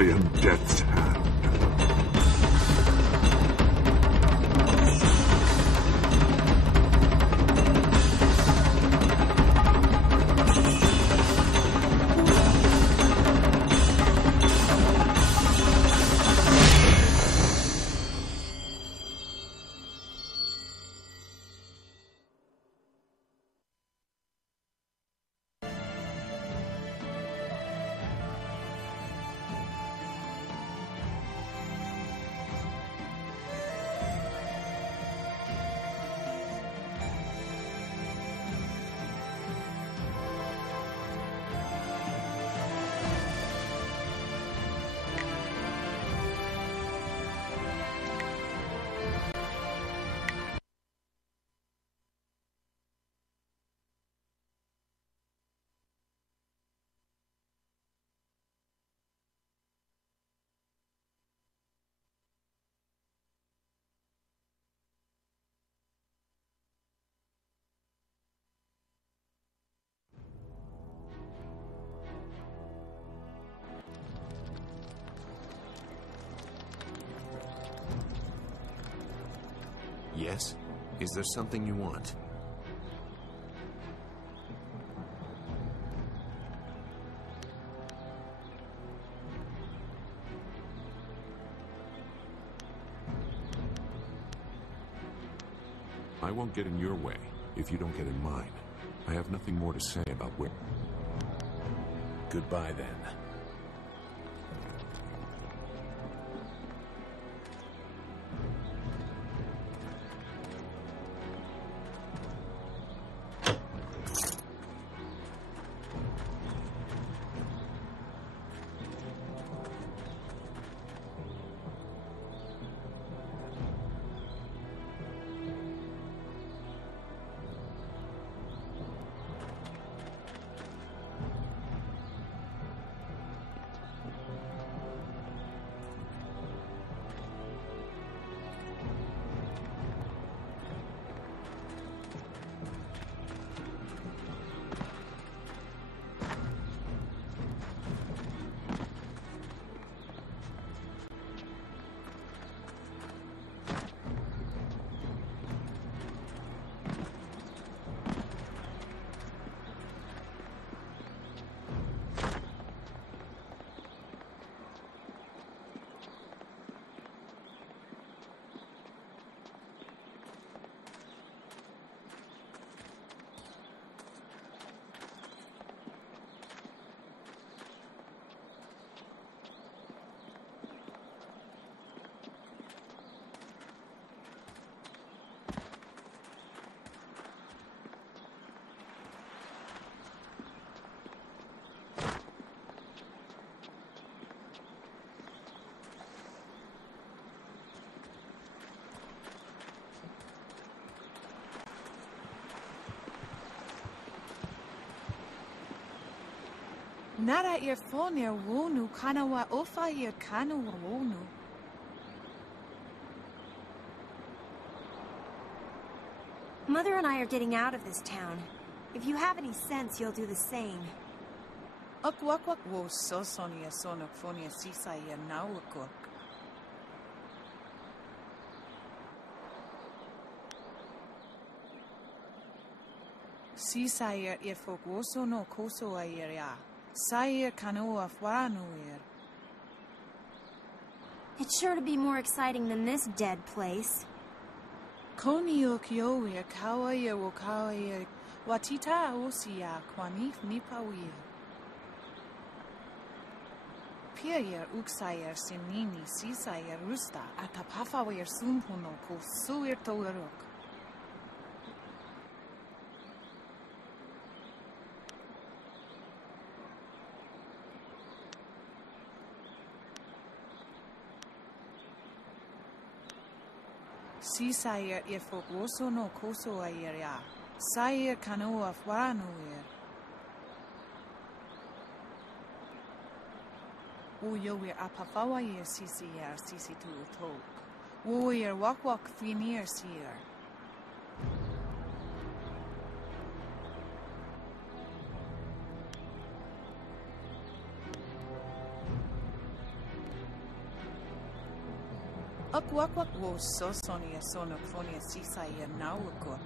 I am Death's Hand. Yes? Is there something you want? I won't get in your way if you don't get in mine. I have nothing more to say about where... Goodbye, then. Nara earphone wonu kanawa ofa ear kanu wonu. Mother and I are getting out of this town. If you have any sense, you'll do the same. Akwakwak wo so sonia sonok fonia sisa ya nawakok. Sisa ya efok woso no koso ayer ya. Sayer kanoa fwanuir. It's sure to be more exciting than this dead place. Konio kioir kawaya wokawaya watita osia kwanif nipawir. Pier uksayer sinini sisayer rusta atapafawer sumpuno ko suir tolerok. Sisayer efok woso no koso ayer ya. Sayer kanoa fwanuir. Woyer apafawa yer sisi tu tok. Woyer wak finir sier. Akwak wo sosonia sonophonia sisaya nawakok.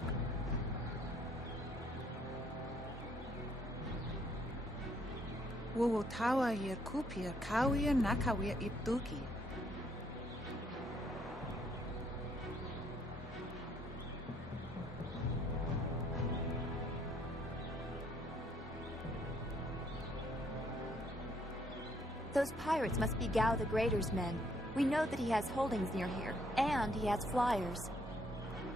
Wo tawa yer kupia kawia nakawia ipduki. Those pirates must be Gao the Greater's men. We know that he has holdings near here, and he has flyers.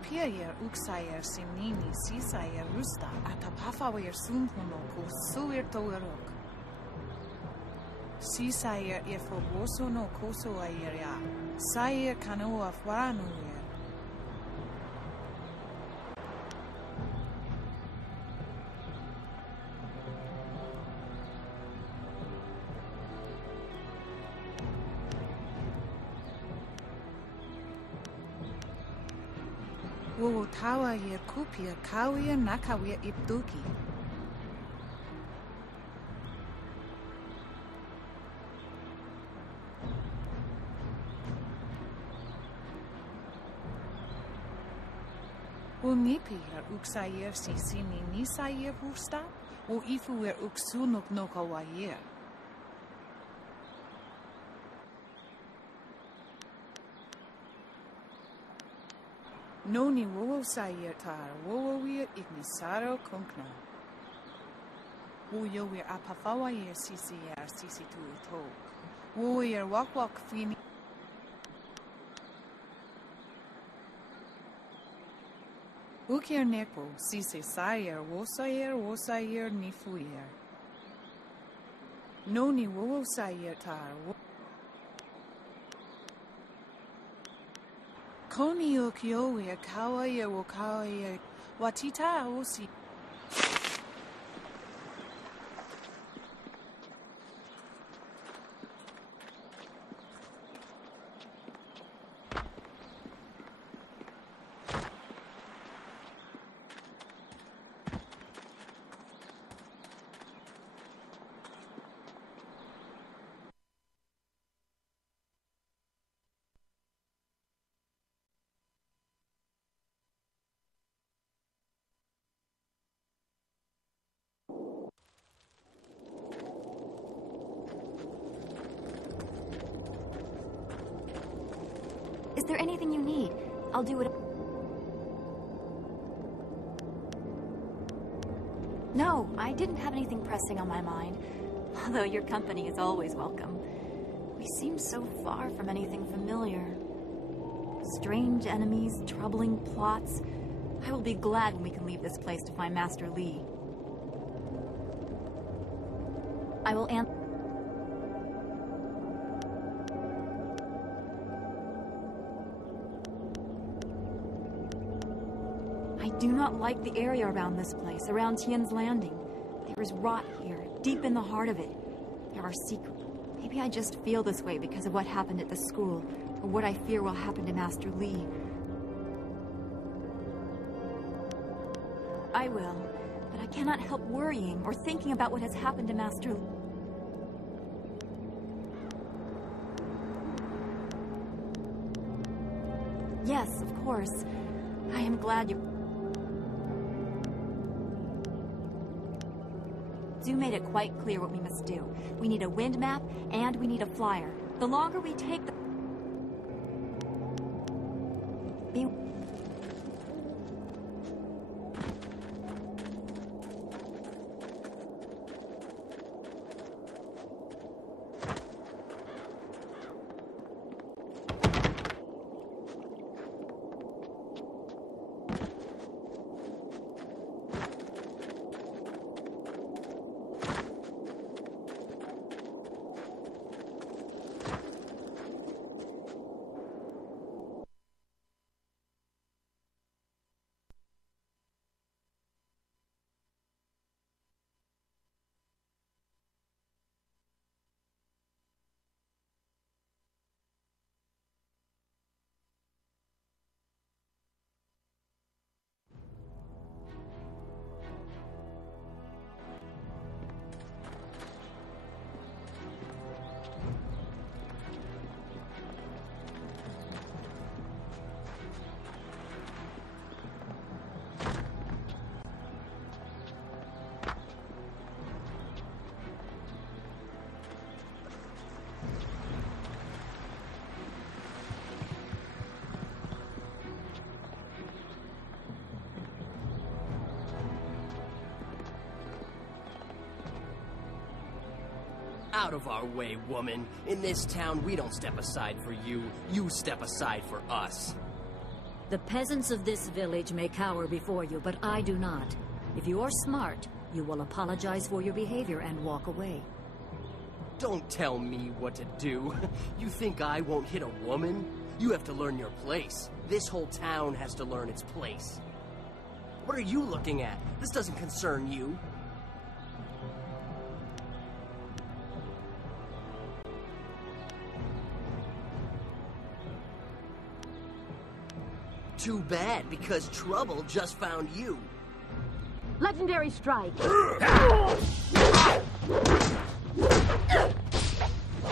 Piayer uksayer simnini sisayer rusta atapafawer sumhunoku suir toerok. Sisayer efoboso no koso ayeria. Sayer kanoa faranuer. Wo tawa yer kupia kawia nakawia ipduki. Wo nipi yer uksayer sisini nisayer husta, wo ifu yer uksunok nokawayer. Noni wowo sayer tar, wowo wir ignisaro kunkna. Wo yo wir apafawa yer sisi tu tok. Wo yer wak fini. Ukier nepo, sisi sayer, wosayer nifuyer. Noni wowo sayer tar, Koni okiowe kawaye wokawaye watita osi. Is there anything you need? I'll do it. No, I didn't have anything pressing on my mind. Although your company is always welcome. We seem so far from anything familiar. Strange enemies, troubling plots. I will be glad when we can leave this place to find Master Li. I will answer. I do not like the area around this place, around Tian's Landing. There is rot here, deep in the heart of it. There are secrets. Maybe I just feel this way because of what happened at the school, or what I fear will happen to Master Li. I will, but I cannot help worrying or thinking about what has happened to Master Li. Yes, of course. I am glad you... Zoo made it quite clear what we must do. We need a wind map, and we need a flyer. The longer we take the... Out of our way, woman. In this town, we don't step aside for you. You step aside for us. The peasants of this village may cower before you, but I do not. If you are smart, you will apologize for your behavior and walk away. Don't tell me what to do. You think I won't hit a woman? You have to learn your place. This whole town has to learn its place. What are you looking at? This doesn't concern you. Too bad, because trouble just found you. Legendary strike!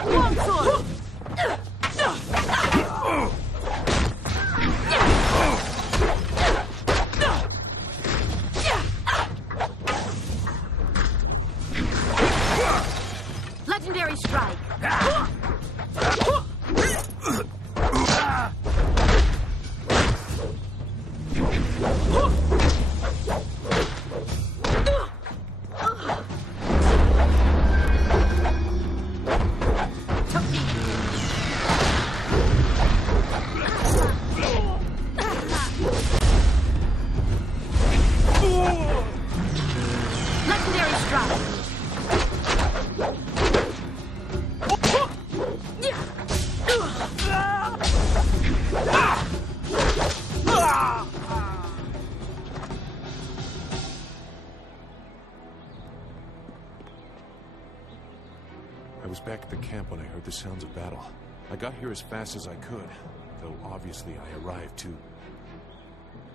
Longsword! Legendary strike! I was back at the camp when I heard the sounds of battle. I got here as fast as I could, though obviously I arrived too...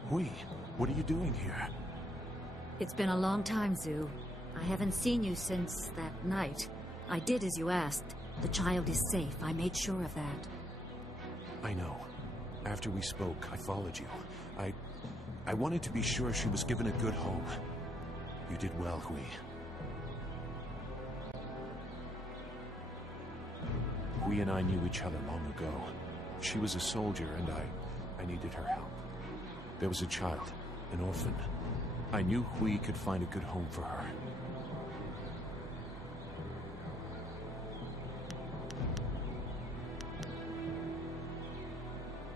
Hui, what are you doing here? It's been a long time, Zhu. I haven't seen you since that night. I did as you asked. The child is safe. I made sure of that. I know. After we spoke, I followed you. I wanted to be sure she was given a good home. You did well, Hui. Hui and I knew each other long ago. She was a soldier, and I needed her help. There was a child, an orphan. I knew Hui could find a good home for her.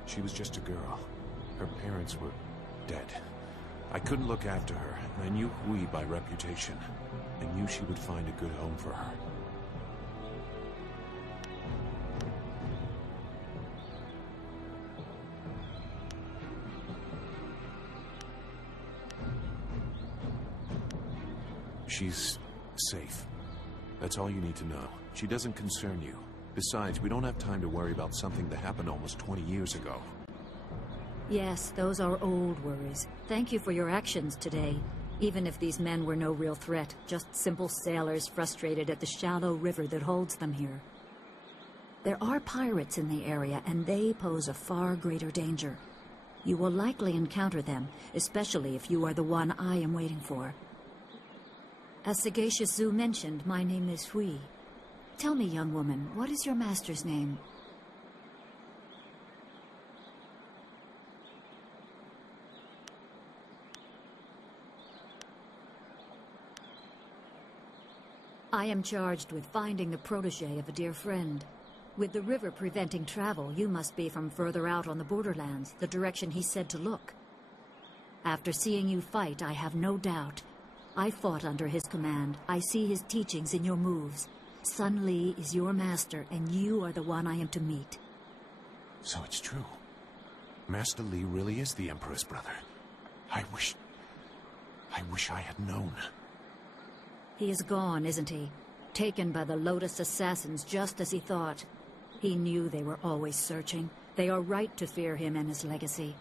She was just a girl. Her parents were dead. I couldn't look after her, and I knew Hui by reputation. I knew she would find a good home for her. She's safe. That's all you need to know. She doesn't concern you. Besides, we don't have time to worry about something that happened almost 20 years ago. Yes, those are old worries. Thank you for your actions today. Even if these men were no real threat, just simple sailors frustrated at the shallow river that holds them here. There are pirates in the area, and they pose a far greater danger. You will likely encounter them, especially if you are the one I am waiting for. As Sagacious Zhu mentioned, my name is Hui. Tell me, young woman, what is your master's name? I am charged with finding the protege of a dear friend. With the river preventing travel, you must be from further out on the borderlands, the direction he said to look. After seeing you fight, I have no doubt. I fought under his command. I see his teachings in your moves. Sun Li is your master, and you are the one I am to meet. So it's true. Master Li really is the Emperor's brother. I wish I had known. He is gone, isn't he? Taken by the Lotus assassins just as he thought. He knew they were always searching. They are right to fear him and his legacy.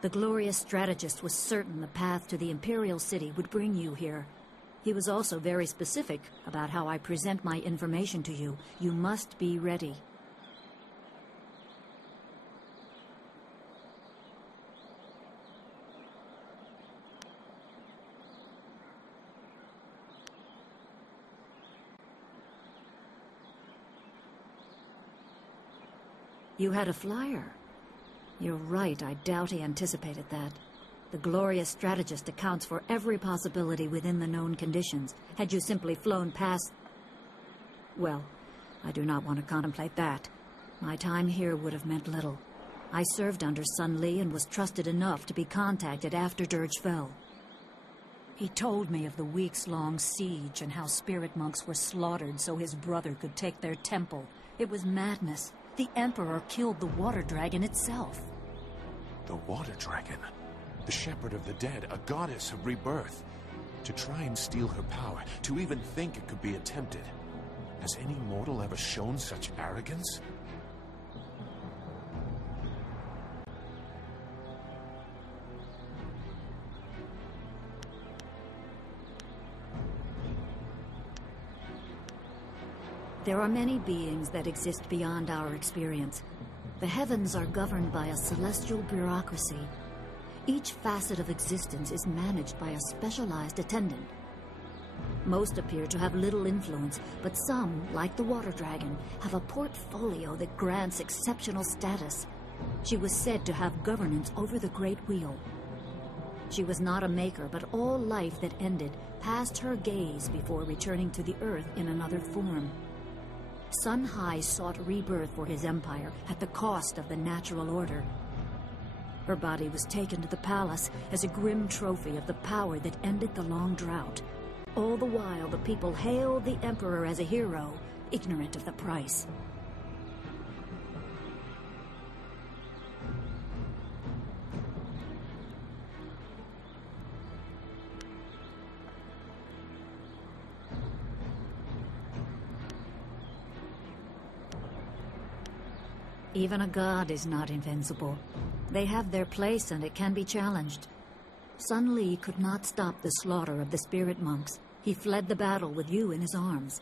The glorious strategist was certain the path to the Imperial City would bring you here. He was also very specific about how I present my information to you. You must be ready. You had a flyer. You're right, I doubt he anticipated that. The glorious strategist accounts for every possibility within the known conditions. Had you simply flown past... Well, I do not want to contemplate that. My time here would have meant little. I served under Sun Li and was trusted enough to be contacted after Dirge fell. He told me of the weeks-long siege and how spirit monks were slaughtered so his brother could take their temple. It was madness. The Emperor killed the water dragon itself. The water dragon? The shepherd of the dead, a goddess of rebirth. To try and steal her power, to even think it could be attempted. Has any mortal ever shown such arrogance? There are many beings that exist beyond our experience. The heavens are governed by a celestial bureaucracy. Each facet of existence is managed by a specialized attendant. Most appear to have little influence, but some, like the water dragon, have a portfolio that grants exceptional status. She was said to have governance over the Great Wheel. She was not a maker, but all life that ended passed her gaze before returning to the earth in another form. Sun Hai sought rebirth for his empire at the cost of the natural order. Her body was taken to the palace as a grim trophy of the power that ended the long drought. All the while, the people hailed the Emperor as a hero, ignorant of the price. Even a god is not invincible. They have their place and it can be challenged. Sun Li could not stop the slaughter of the spirit monks. He fled the battle with you in his arms.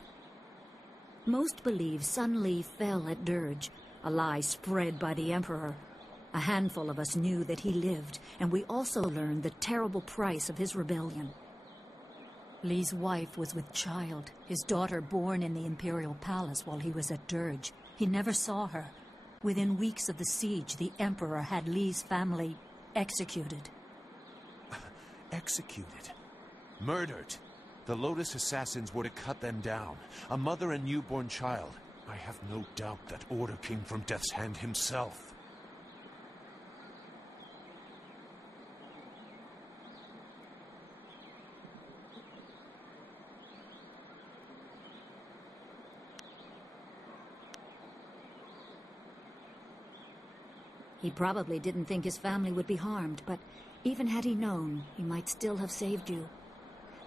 Most believe Sun Li fell at Dirge, a lie spread by the Emperor. A handful of us knew that he lived, and we also learned the terrible price of his rebellion. Li's wife was with child, his daughter born in the Imperial Palace while he was at Dirge. He never saw her. Within weeks of the siege, the Emperor had Li's family executed. Executed? Murdered? The Lotus assassins were to cut them down. A mother and newborn child. I have no doubt that order came from Death's Hand himself. He probably didn't think his family would be harmed, but even had he known, he might still have saved you.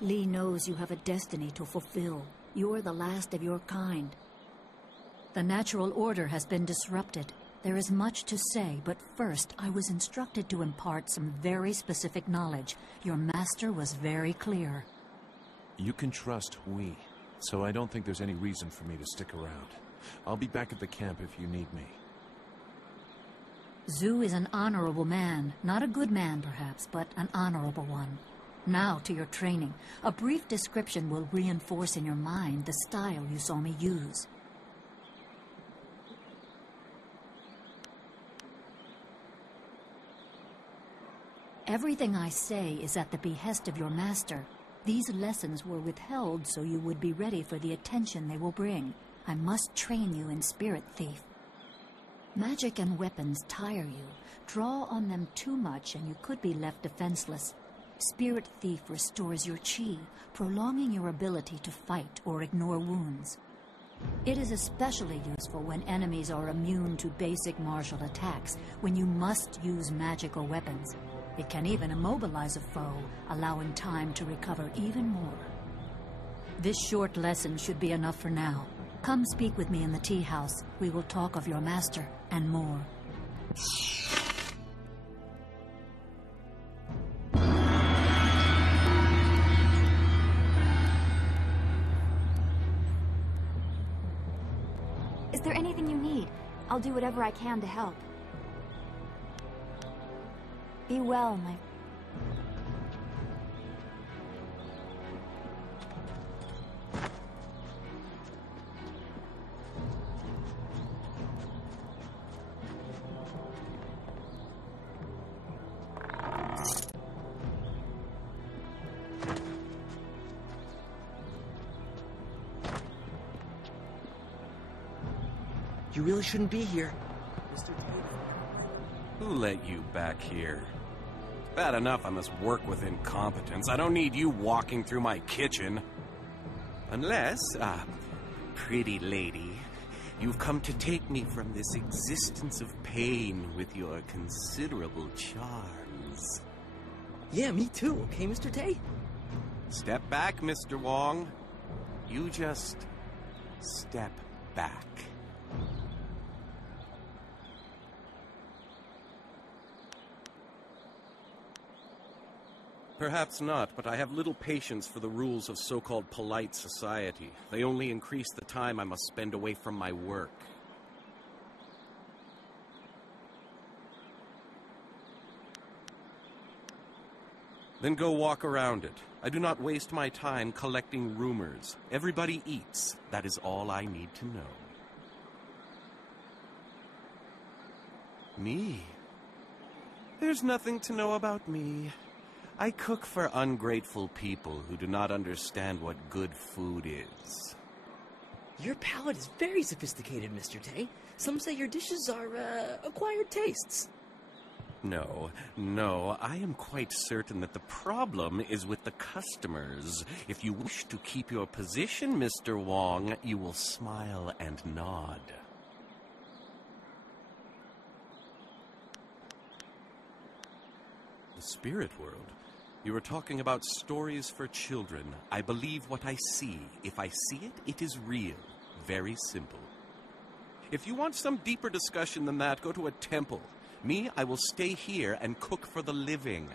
Li knows you have a destiny to fulfill. You're the last of your kind. The natural order has been disrupted. There is much to say, but first I was instructed to impart some very specific knowledge. Your master was very clear. You can trust we, so I don't think there's any reason for me to stick around. I'll be back at the camp if you need me. Zhu is an honorable man. Not a good man, perhaps, but an honorable one. Now to your training. A brief description will reinforce in your mind the style you saw me use. Everything I say is at the behest of your master. These lessons were withheld so you would be ready for the attention they will bring. I must train you in Spirit Thief. Magic and weapons tire you. Draw on them too much and you could be left defenseless. Spirit Thief restores your chi, prolonging your ability to fight or ignore wounds. It is especially useful when enemies are immune to basic martial attacks, when you must use magic or weapons. It can even immobilize a foe, allowing time to recover even more. This short lesson should be enough for now. Come speak with me in the tea house. We will talk of your master and more. Is there anything you need? I'll do whatever I can to help. Be well, my... You really shouldn't be here. Mr. Taylor. Who let you back here? Bad enough I must work with incompetence. I don't need you walking through my kitchen. Unless, pretty lady, you've come to take me from this existence of pain with your considerable charms. Yeah, me too, okay, Mr. Tay? Step back, Mr. Wong. You just step back. Perhaps not, but I have little patience for the rules of so-called polite society. They only increase the time I must spend away from my work. Then go walk around it. I do not waste my time collecting rumors. Everybody eats. That is all I need to know. Me? There's nothing to know about me. I cook for ungrateful people who do not understand what good food is. Your palate is very sophisticated, Mr. Tay. Some say your dishes are, acquired tastes. No, I am quite certain that the problem is with the customers. If you wish to keep your position, Mr. Wong, you will smile and nod. The spirit world? You were talking about stories for children. I believe what I see. If I see it, it is real. Very simple. If you want some deeper discussion than that, go to a temple. Me, I will stay here and cook for the living.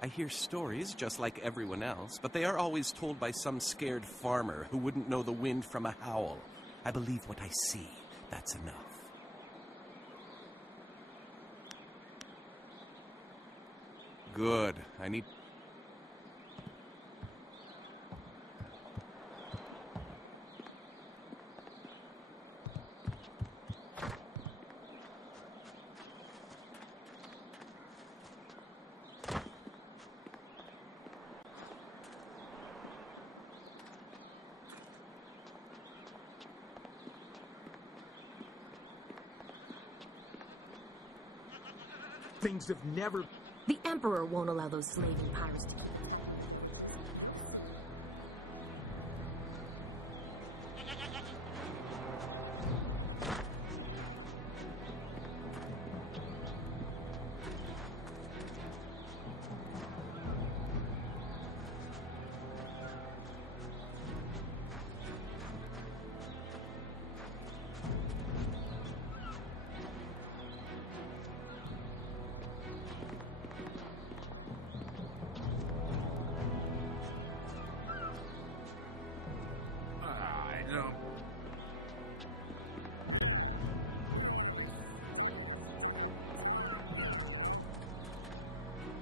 I hear stories just like everyone else, but they are always told by some scared farmer who wouldn't know the wind from a howl. I believe what I see. That's enough. Good. I need... Things have never... The Emperor won't allow those slaving pirates to...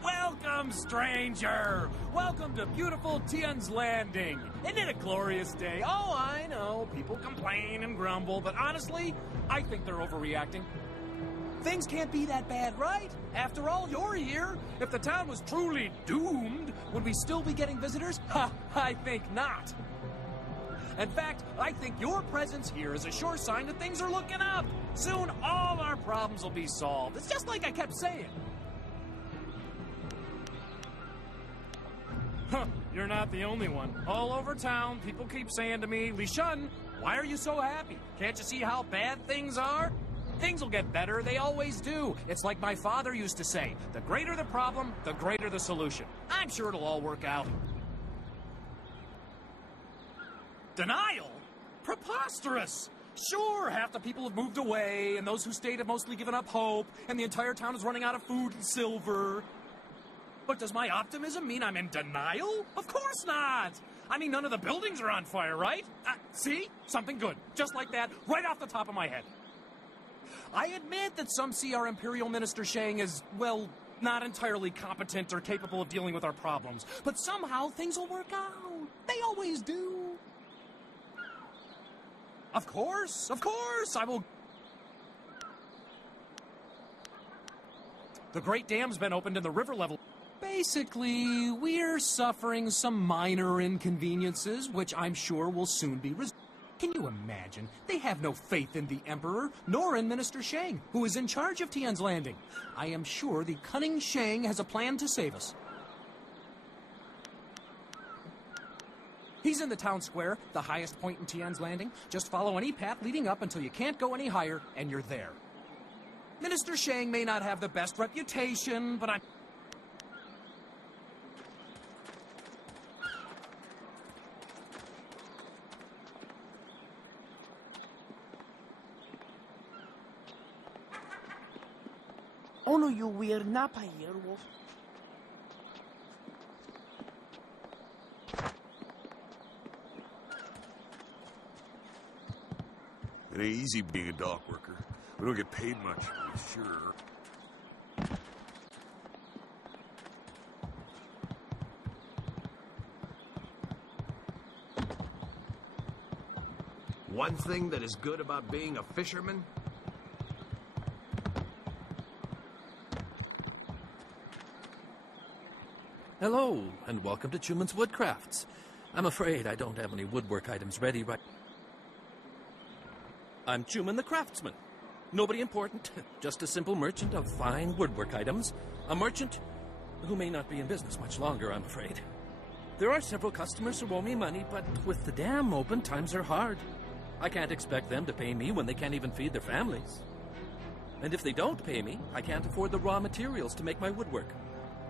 Welcome, stranger! Welcome to beautiful Tian's Landing. Isn't it a glorious day? Oh, I know, people complain and grumble, but honestly, I think they're overreacting. Things can't be that bad, right? After all, you're here. If the town was truly doomed, would we still be getting visitors? Ha, I think not. In fact, I think your presence here is a sure sign that things are looking up. Soon, all our problems will be solved. It's just like I kept saying. Huh, you're not the only one. All over town, people keep saying to me, Li Shun, why are you so happy? Can't you see how bad things are? Things will get better, they always do. It's like my father used to say, the greater the problem, the greater the solution. I'm sure it'll all work out. Denial? Preposterous! Sure, half the people have moved away, and those who stayed have mostly given up hope, and the entire town is running out of food and silver. But does my optimism mean I'm in denial? Of course not! I mean, none of the buildings are on fire, right? See? Something good. Just like that, right off the top of my head. I admit that some see our Imperial Minister Shang as, well, not entirely competent or capable of dealing with our problems. But somehow things will work out. They always do. Of course, I will... The Great Dam's been opened in the river level. Basically, we're suffering some minor inconveniences, which I'm sure will soon be resolved. Can you imagine? They have no faith in the Emperor, nor in Minister Shang, who is in charge of Tian's Landing. I am sure the cunning Shang has a plan to save us. He's in the town square, the highest point in Tian's Landing. Just follow any path leading up until you can't go any higher, and you're there. Minister Shang may not have the best reputation, but I'm... Oh no, you weird napa here, wolf. It ain't easy being a dock worker. We don't get paid much, for sure. One thing that is good about being a fisherman? Hello, and welcome to Chuman's Woodcrafts. I'm afraid I don't have any woodwork items ready right... I'm Chuman the Craftsman. Nobody important, just a simple merchant of fine woodwork items. A merchant who may not be in business much longer, I'm afraid. There are several customers who owe me money, but with the dam open, times are hard. I can't expect them to pay me when they can't even feed their families. And if they don't pay me, I can't afford the raw materials to make my woodwork.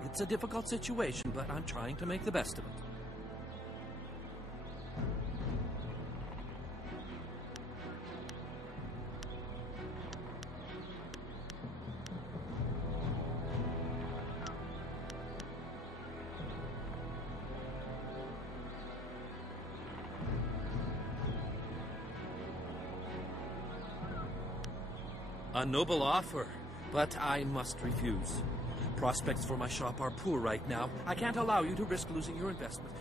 It's a difficult situation, but I'm trying to make the best of it. A noble offer, but I must refuse. Prospects for my shop are poor right now. I can't allow you to risk losing your investment.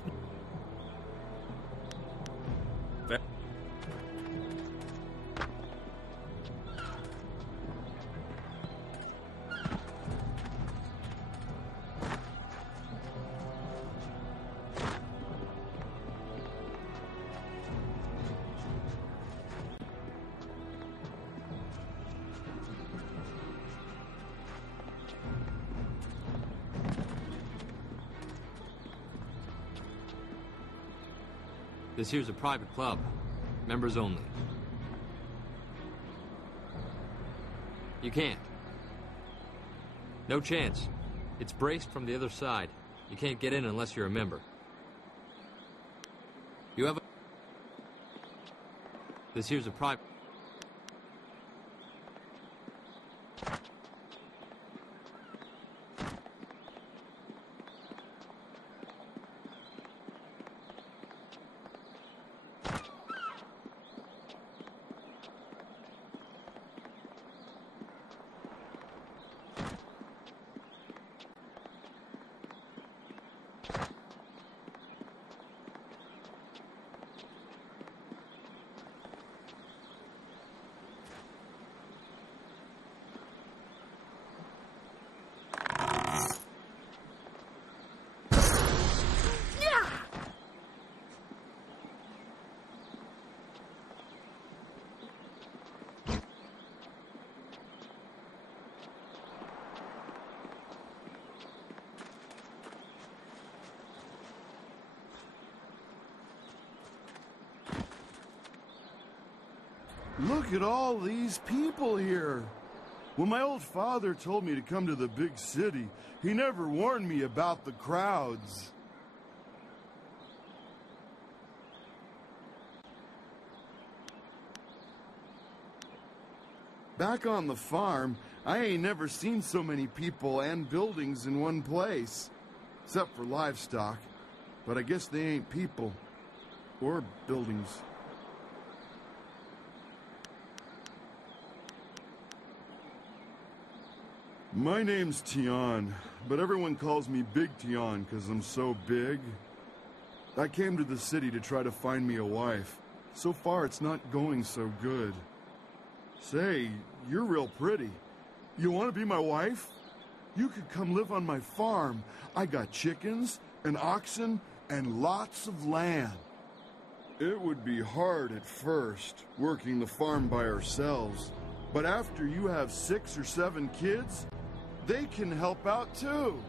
This here's a private club. Members only. You can't. No chance. It's braced from the other side. You can't get in unless you're a member. You have a... This here's a private... Look at all these people here. When my old father told me to come to the big city, he never warned me about the crowds. Back on the farm, I ain't never seen so many people and buildings in one place. Except for livestock. But I guess they ain't people. Or buildings. My name's Tian, but everyone calls me Big Tian because I'm so big. I came to the city to try to find me a wife. So far, it's not going so good. Say, you're real pretty. You want to be my wife? You could come live on my farm. I got chickens and oxen and lots of land. It would be hard at first, working the farm by ourselves. But after you have 6 or 7 kids, they can help out too.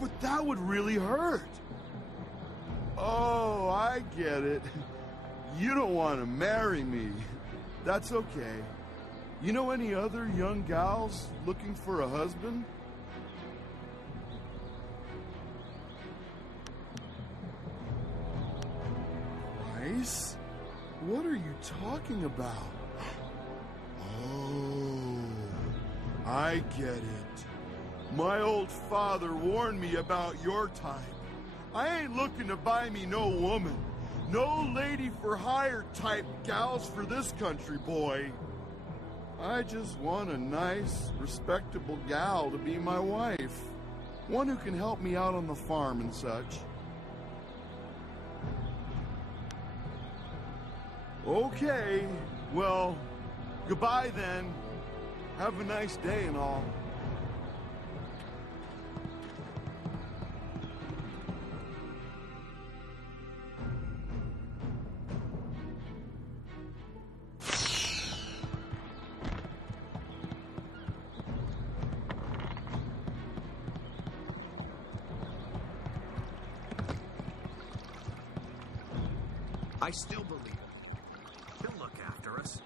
But that would really hurt. Oh, I get it. You don't want to marry me. That's okay. You know any other young gals looking for a husband? Nice? What are you talking about? Oh, I get it. My old father warned me about your type. I ain't looking to buy me no woman. No lady for hire type gals for this country, boy. I just want a nice, respectable gal to be my wife. One who can help me out on the farm and such. Okay, well, goodbye then. Have a nice day and all. I still believe it. He'll look after us.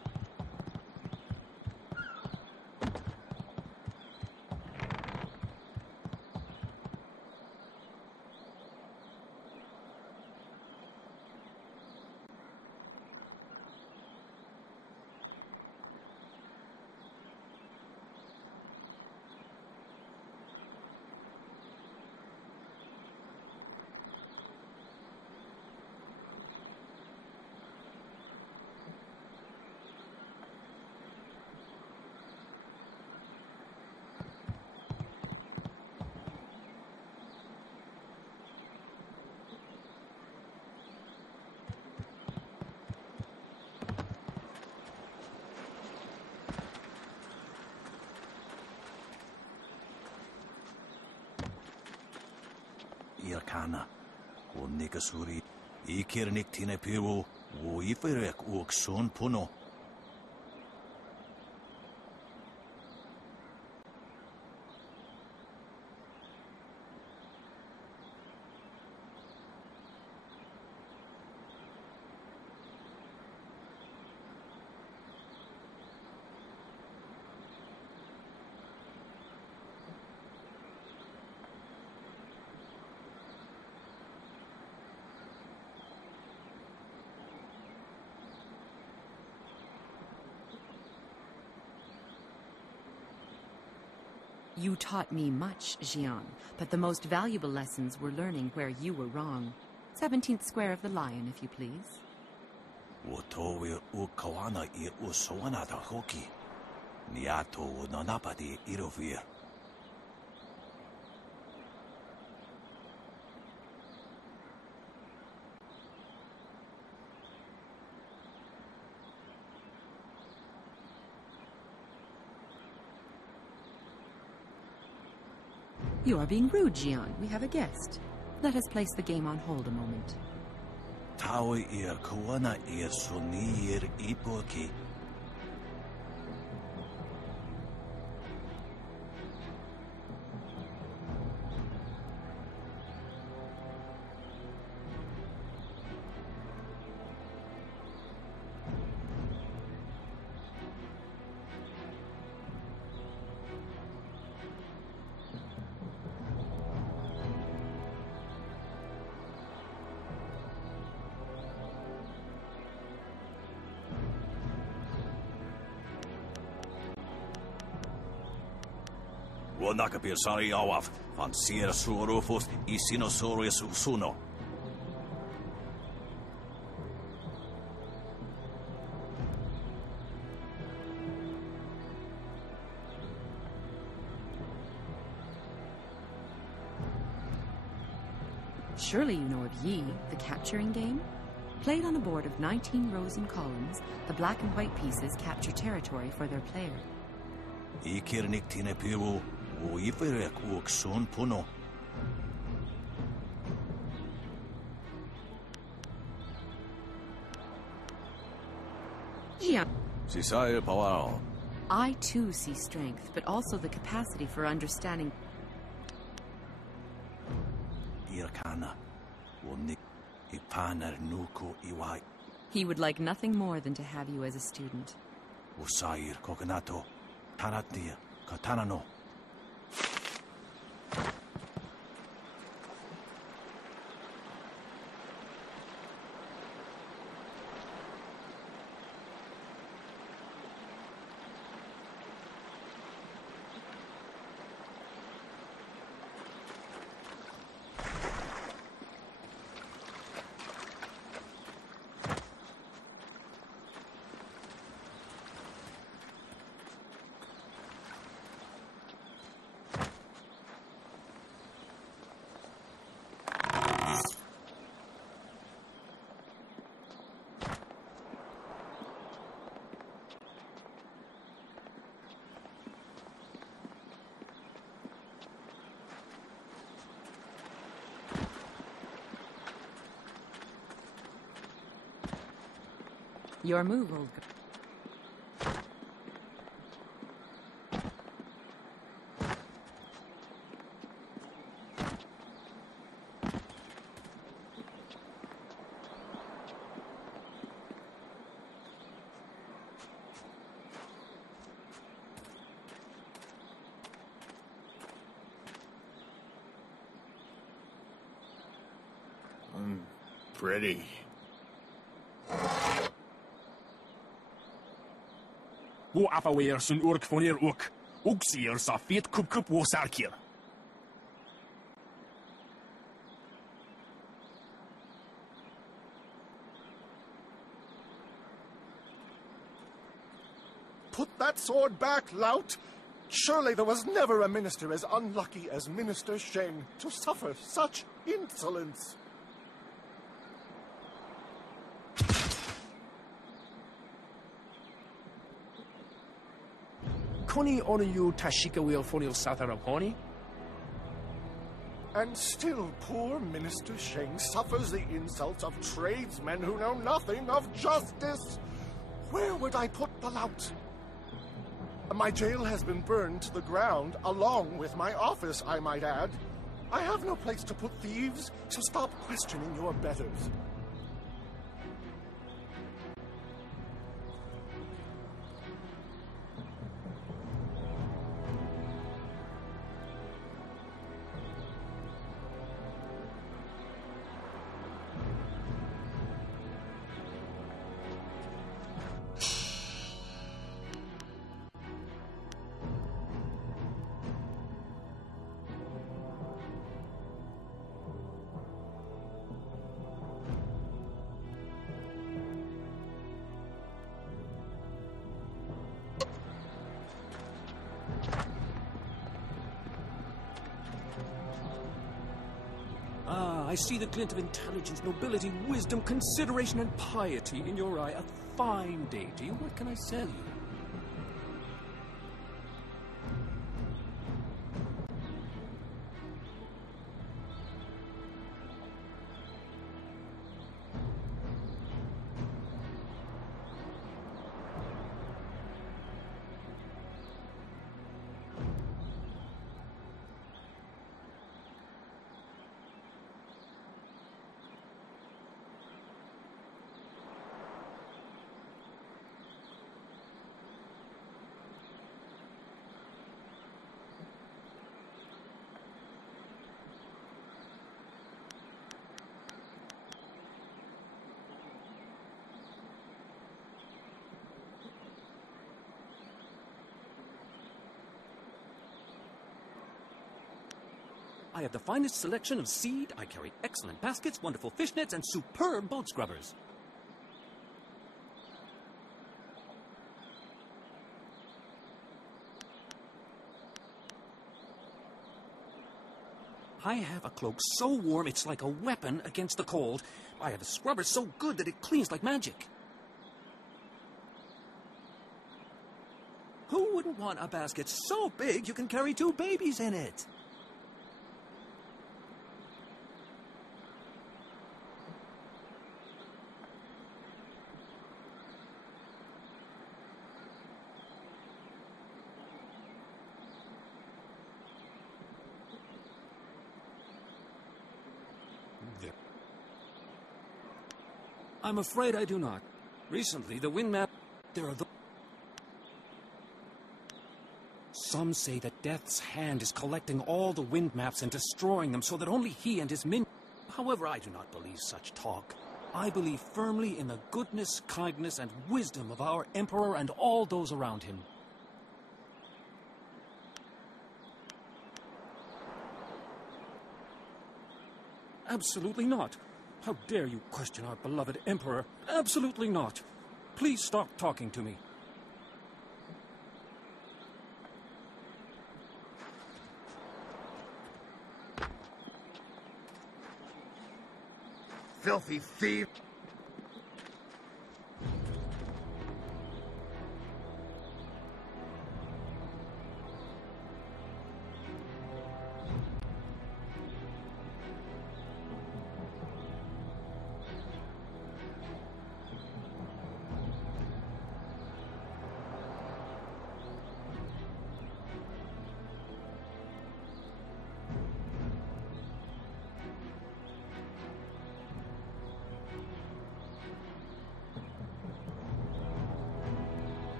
Irkana, o Nikasuri, Ikirnik Tinepiru, o Iferek Uksun Puno. You taught me much, Jian, but the most valuable lessons were learning where you were wrong. 17th square of the Lion, if you please. Utowi Ukawana ir Usoana da Hoki. Niato Nanapadi Irovir. You are being rude, Jian. We have a guest. Let us place the game on hold a moment. Tawi ir Kawana ir Suni ir Ipoki. Wanakapir Sari Awaf, Van Sierra Surufus, Isinosaurus Usuno. Surely you know of Yi, the capturing game? Played on a board of 19 rows and columns, the black and white pieces capture territory for their player. Ikirnik Tinepiru, o Iferek Uksun Puno. Yeah. Power. I too see strength, but also the capacity for understanding. He would like nothing more than to have you as a student. Your move, old girl. Pretty. Wo afaweer sun urk vonir ook. Ook sier sa fiet kup wo sarkir. Put that sword back, lout! Surely there was never a minister as unlucky as Minister Sheng to suffer such insolence. Koni onuyu tashika will fonil sataraponi? And still poor Minister Sheng suffers the insults of tradesmen who know nothing of justice. Where would I put the lout? My jail has been burned to the ground, along with my office, I might add. I have no place to put thieves, so stop questioning your betters. I see the glint of intelligence, nobility, wisdom, consideration, and piety in your eye. A fine deity. What can I sell you? I have the finest selection of seed, I carry excellent baskets, wonderful fish nets, and superb boat scrubbers. I have a cloak so warm it's like a weapon against the cold. I have a scrubber so good that it cleans like magic. Who wouldn't want a basket so big you can carry 2 babies in it? I'm afraid I do not. Recently, the wind map... There are the... Some say that Death's hand is collecting all the wind maps and destroying them so that only he and his min... However, I do not believe such talk. I believe firmly in the goodness, kindness, and wisdom of our Emperor and all those around him. Absolutely not. How dare you question our beloved Emperor? Absolutely not. Please stop talking to me. Filthy thief!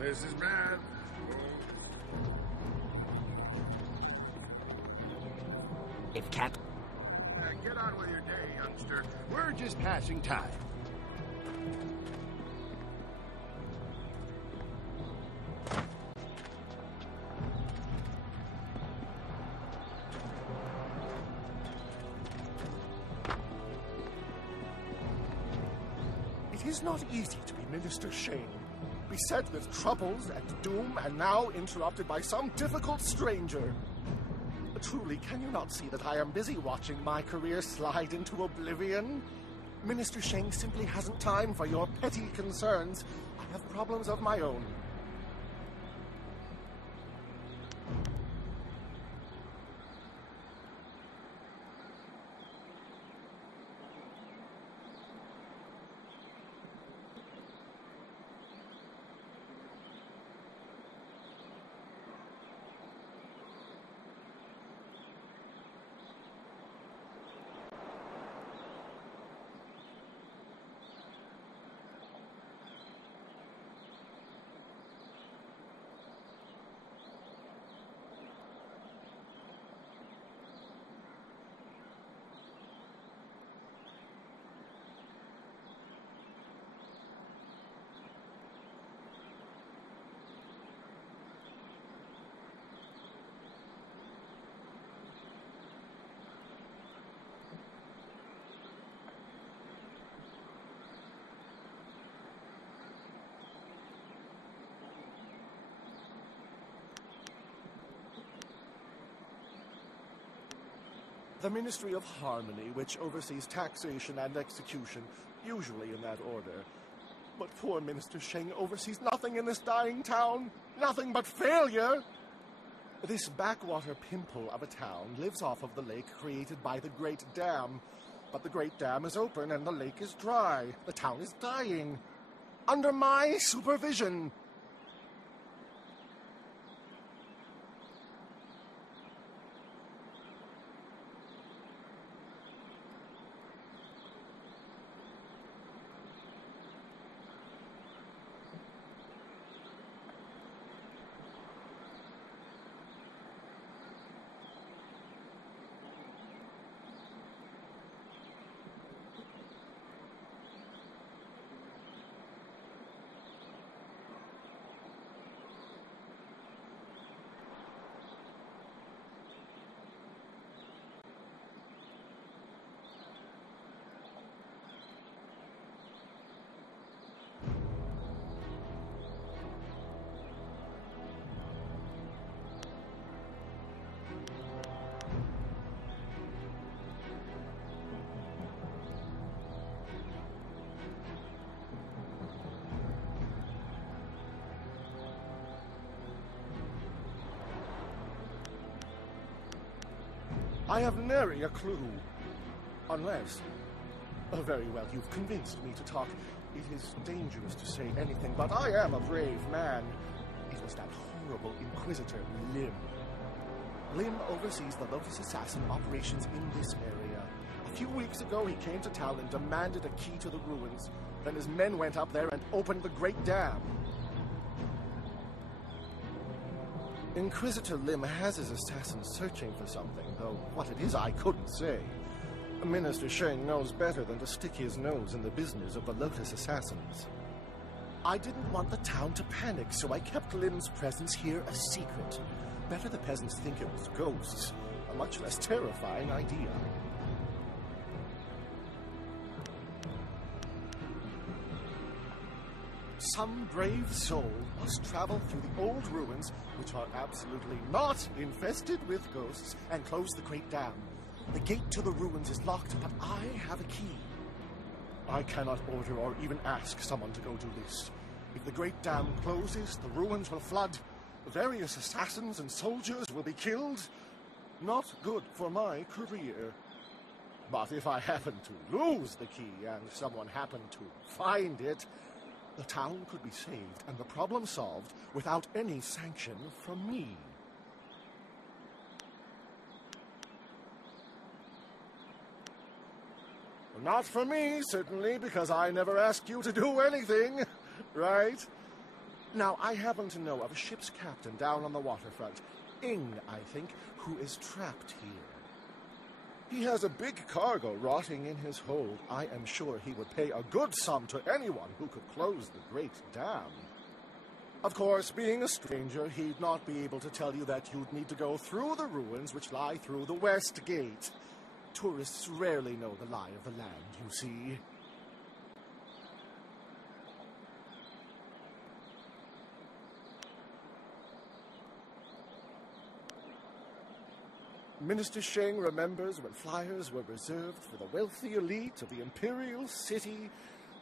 This is bad. If Cat... Get on with your day, youngster. We're just passing time. It is not easy to be Minister Shane. Beset with troubles and doom, and now interrupted by some difficult stranger. Truly, can you not see that I am busy watching my career slide into oblivion? Minister Sheng simply hasn't time for your petty concerns. I have problems of my own. The Ministry of Harmony, which oversees taxation and execution, usually in that order. But poor Minister Sheng oversees nothing in this dying town. Nothing but failure! This backwater pimple of a town lives off of the lake created by the Great Dam. But the Great Dam is open and the lake is dry. The town is dying. Under my supervision. I have nary a clue. Unless... Oh, very well, you've convinced me to talk It is dangerous to say anything, but I am a brave man. It was that horrible Inquisitor, Lim. Lim oversees the Lotus Assassin operations in this area. A few weeks ago, he came to town and demanded a key to the ruins. Then his men went up there and opened the Great Dam. Inquisitor Lim has his assassins searching for something, though what it is I couldn't say. Minister Sheng knows better than to stick his nose in the business of the Lotus Assassins. I didn't want the town to panic, so I kept Lim's presence here a secret. Better the peasants think it was ghosts. A much less terrifying idea. Some brave soul must travel through the old ruins, which are absolutely not infested with ghosts, and close the Great Dam. The gate to the ruins is locked, but I have a key. I cannot order or even ask someone to go do this. If the Great Dam closes, the ruins will flood. Various assassins and soldiers will be killed. Not good for my career. But if I happen to lose the key and someone happened to find it, the town could be saved and the problem solved without any sanction from me. Not for me, certainly, because I never asked you to do anything, right? Now, I happen to know of a ship's captain down on the waterfront, Ing, I think, who is trapped here. He has a big cargo rotting in his hold. I am sure he would pay a good sum to anyone who could close the Great Dam. Of course, being a stranger, he'd not be able to tell you that you'd need to go through the ruins which lie through the West Gate. Tourists rarely know the lie of the land, you see. Minister Sheng remembers when flyers were reserved for the wealthy elite of the Imperial City.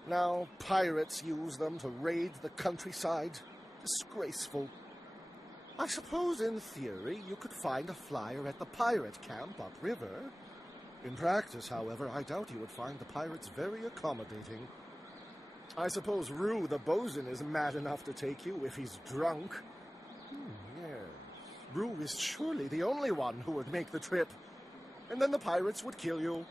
Now pirates use them to raid the countryside. Disgraceful. I suppose in theory you could find a flyer at the pirate camp upriver. In practice, however, I doubt you would find the pirates very accommodating. I suppose Rue the bosun is mad enough to take you if he's drunk. Yes. Rue is surely the only one who would make the trip. And then the pirates would kill you.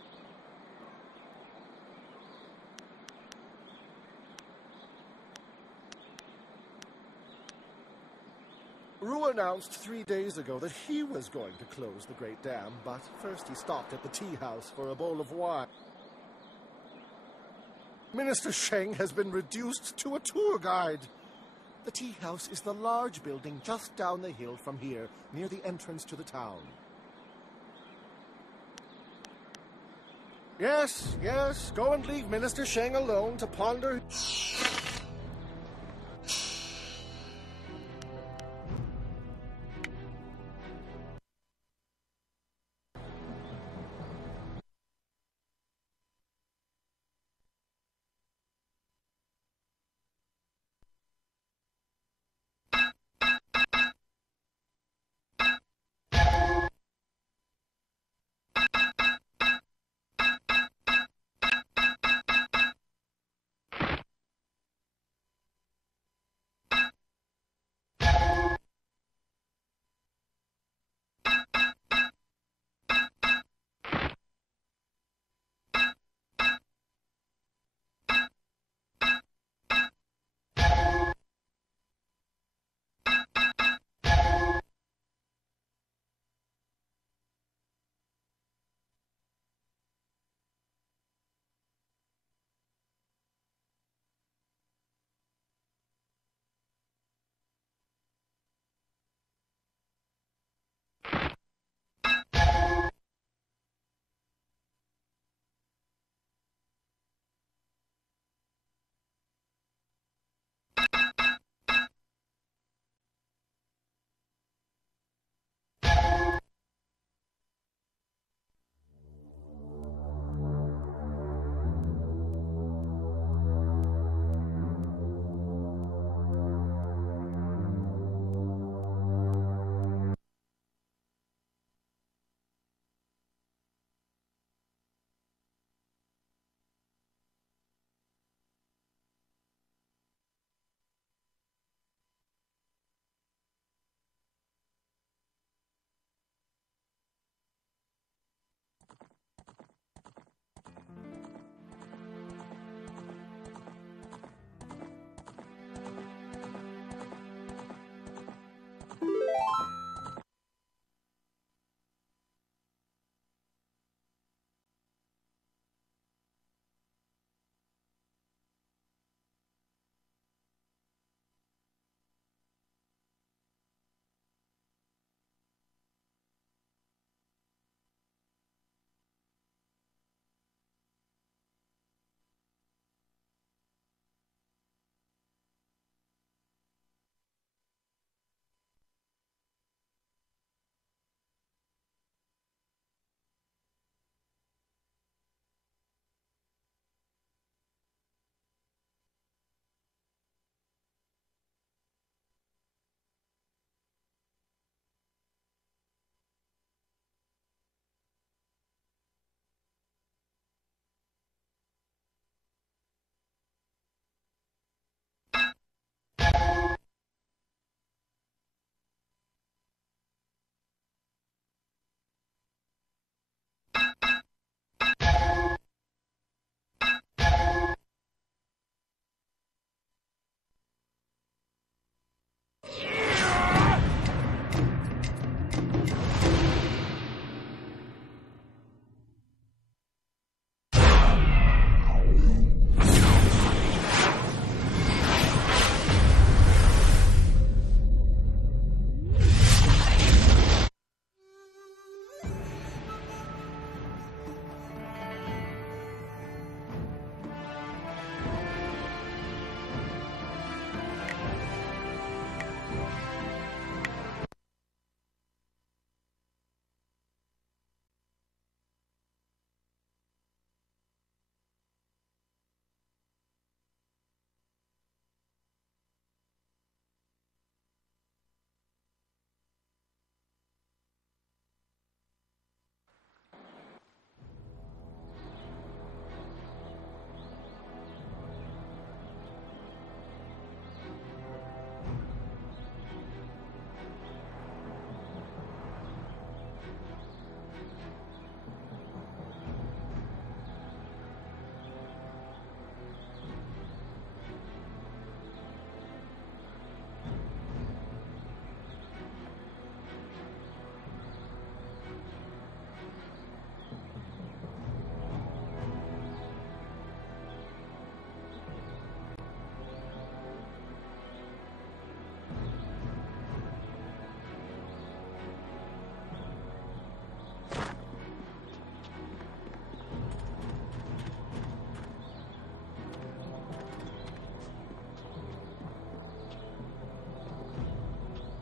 Rue announced 3 days ago that he was going to close the Great Dam, but first he stopped at the tea house for a bowl of wine. Minister Sheng has been reduced to a tour guide. The tea house is the large building just down the hill from here, near the entrance to the town. Yes, yes, go and leave Minister Sheng alone to ponder...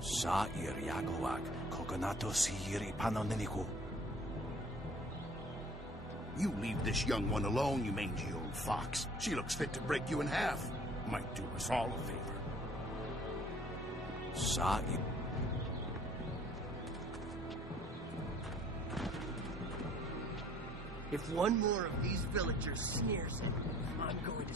Sa'ir Yagowak, Kokonato Siri Panoniniku. You leave this young one alone, you mangy old fox. She looks fit to break you in half. Might do us all a favor. Sa'ir. If one more of these villagers sneers at me, I'm going to...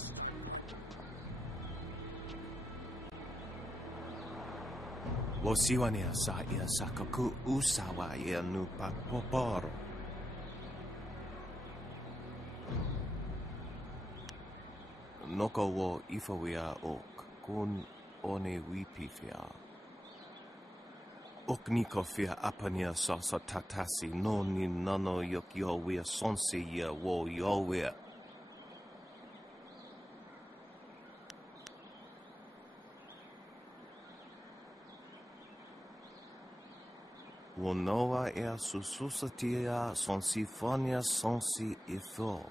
Wosiwania sa ia sakaku usawa ia nu papoporo. Noko wo ifawia ok kun one wipifia. Ok niko fia apania sasa tatasi no ni nano yok yo wea sonsi ia wo yo wea. Wonoa ea sususatia sonsifonia sonsi ifo.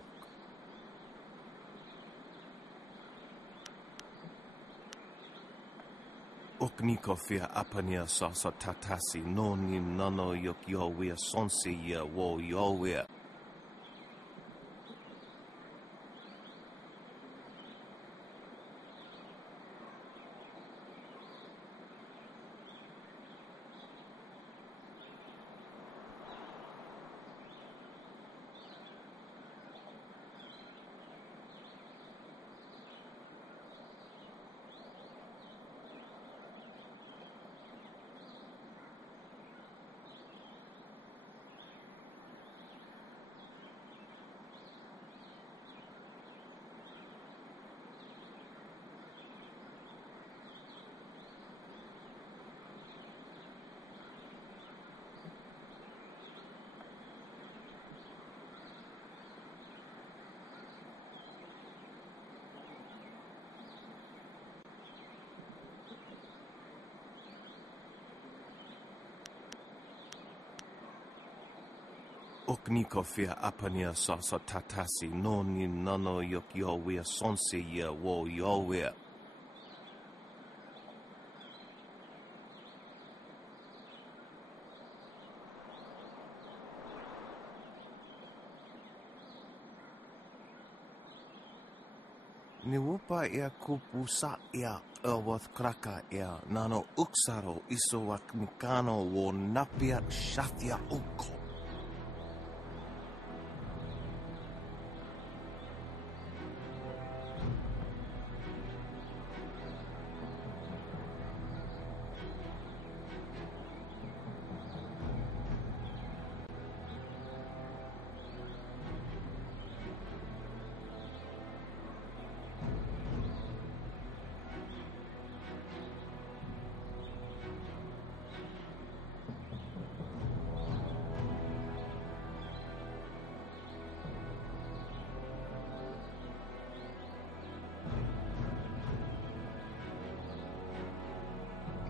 Okniko fia apania sasa tatasi no ni nano yok yo wea sonsi ia wo yo wea. Okniko fia apania sasa tatasi no ni nano yok yo wea sonsi ia wo yo wea. Ni wupa ia kupusa ia Erworth kraka ia nano uksaro isowak mikano wo napia shathia uko.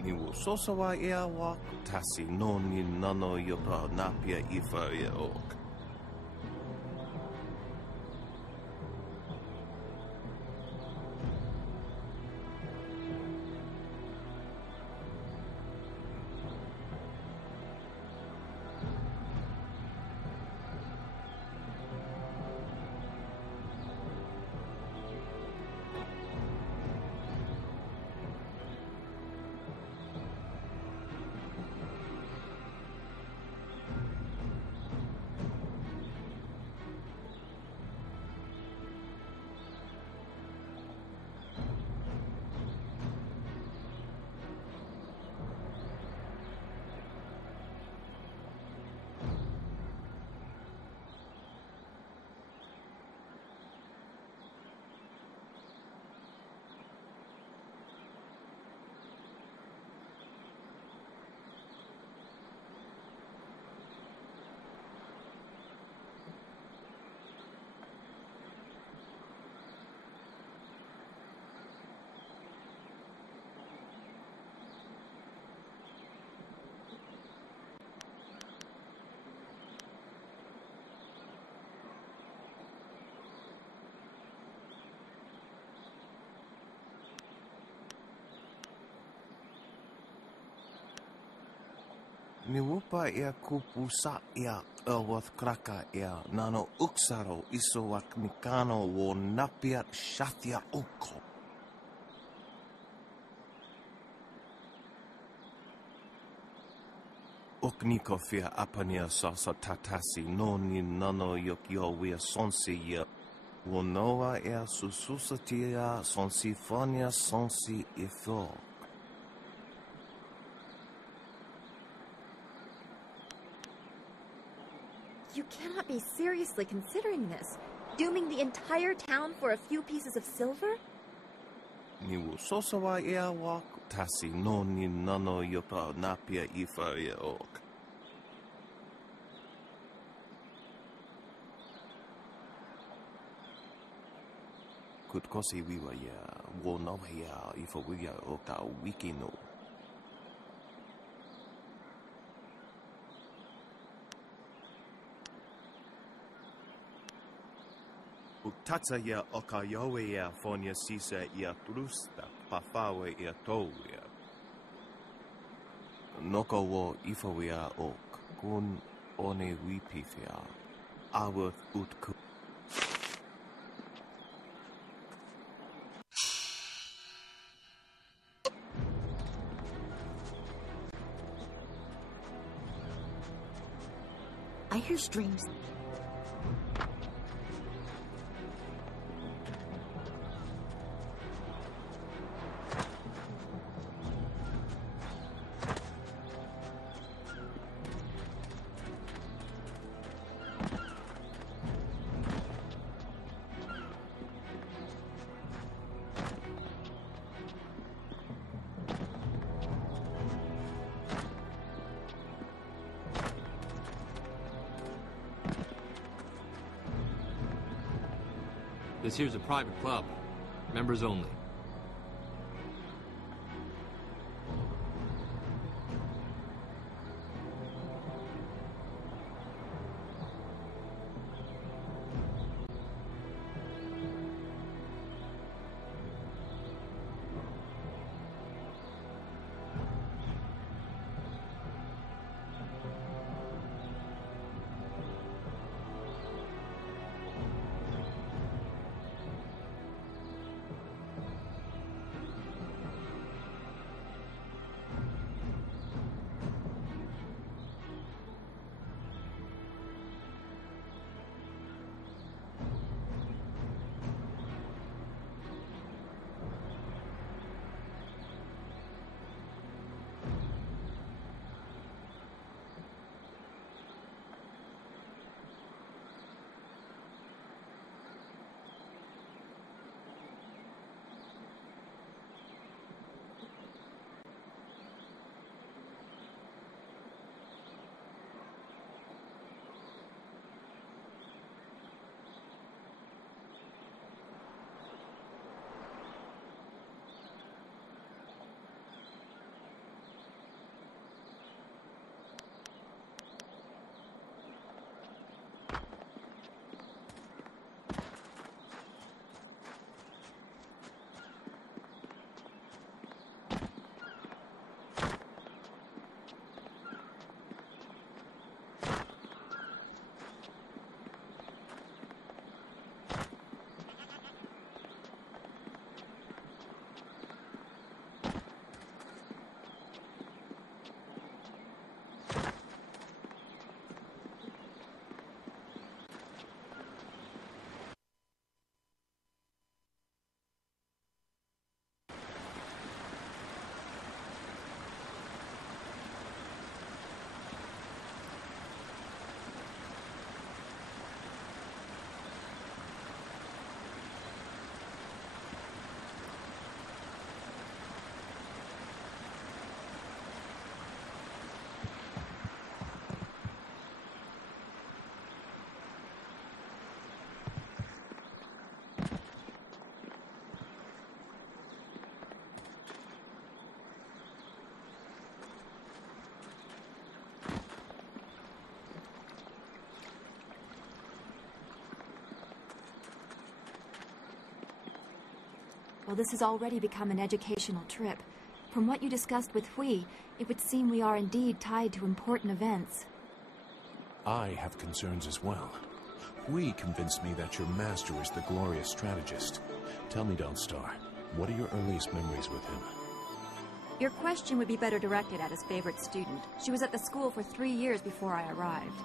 Ni wo sosawa ia wak tasi no ni nano yopa napia ifa ia ok. Niwupa ia kupu sa ia Elworth kraka ia nano uksaro isowak mikano wo napiat shathia uko. Ukniko fia apania sasa tatasi noni nano yokyo wia sonsi ia wonoa ia sususatia sonsi fonia sonsi ifo. You cannot be seriously considering this. Dooming the entire town for a few pieces of silver? Niwu sosawa ia wak tasi noni nano yopa napia ifa ia ok. Kutkosi wiwa ia wonoa ia ifa wia oka wikino. Tatsa ia okayowe ia fonia sisa ia trusta pafawe ia towia. Noko wo ifawia ok kun one wipifia aworth utku. I hear strange. This here's a private club. Members only. Well, this has already become an educational trip. From what you discussed with Hui, it would seem we are indeed tied to important events. I have concerns as well. Hui convinced me that your master is the glorious strategist. Tell me, Dawnstar, what are your earliest memories with him? Your question would be better directed at his favorite student. She was at the school for 3 years before I arrived.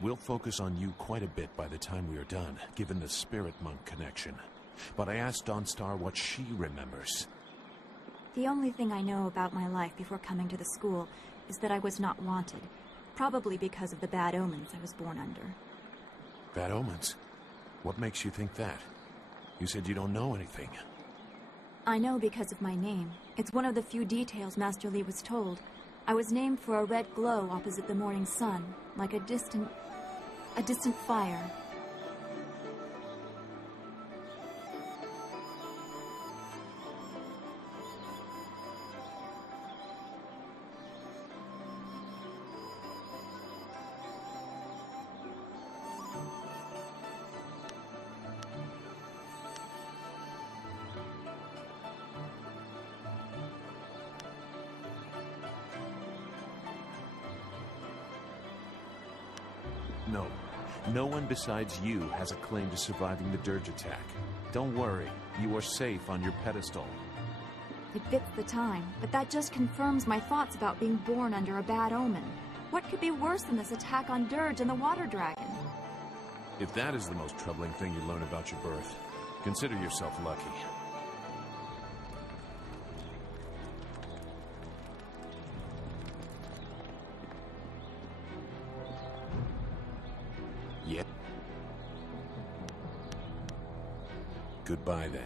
We'll focus on you quite a bit by the time we are done, given the spirit monk connection. But I asked Dawnstar what she remembers. The only thing I know about my life before coming to the school is that I was not wanted, probably because of the bad omens I was born under. Bad omens? What makes you think that? You said you don't know anything. I know because of my name. It's one of the few details Master Li was told. I was named for a red glow opposite the morning sun, like a distant fire. No. No one besides you has a claim to surviving the dirge attack. Don't worry, you are safe on your pedestal. It fits the time, but that just confirms my thoughts about being born under a bad omen. What could be worse than this attack on Dirge and the Water Dragon? If that is the most troubling thing you learn about your birth, consider yourself lucky. Yep. Goodbye, then.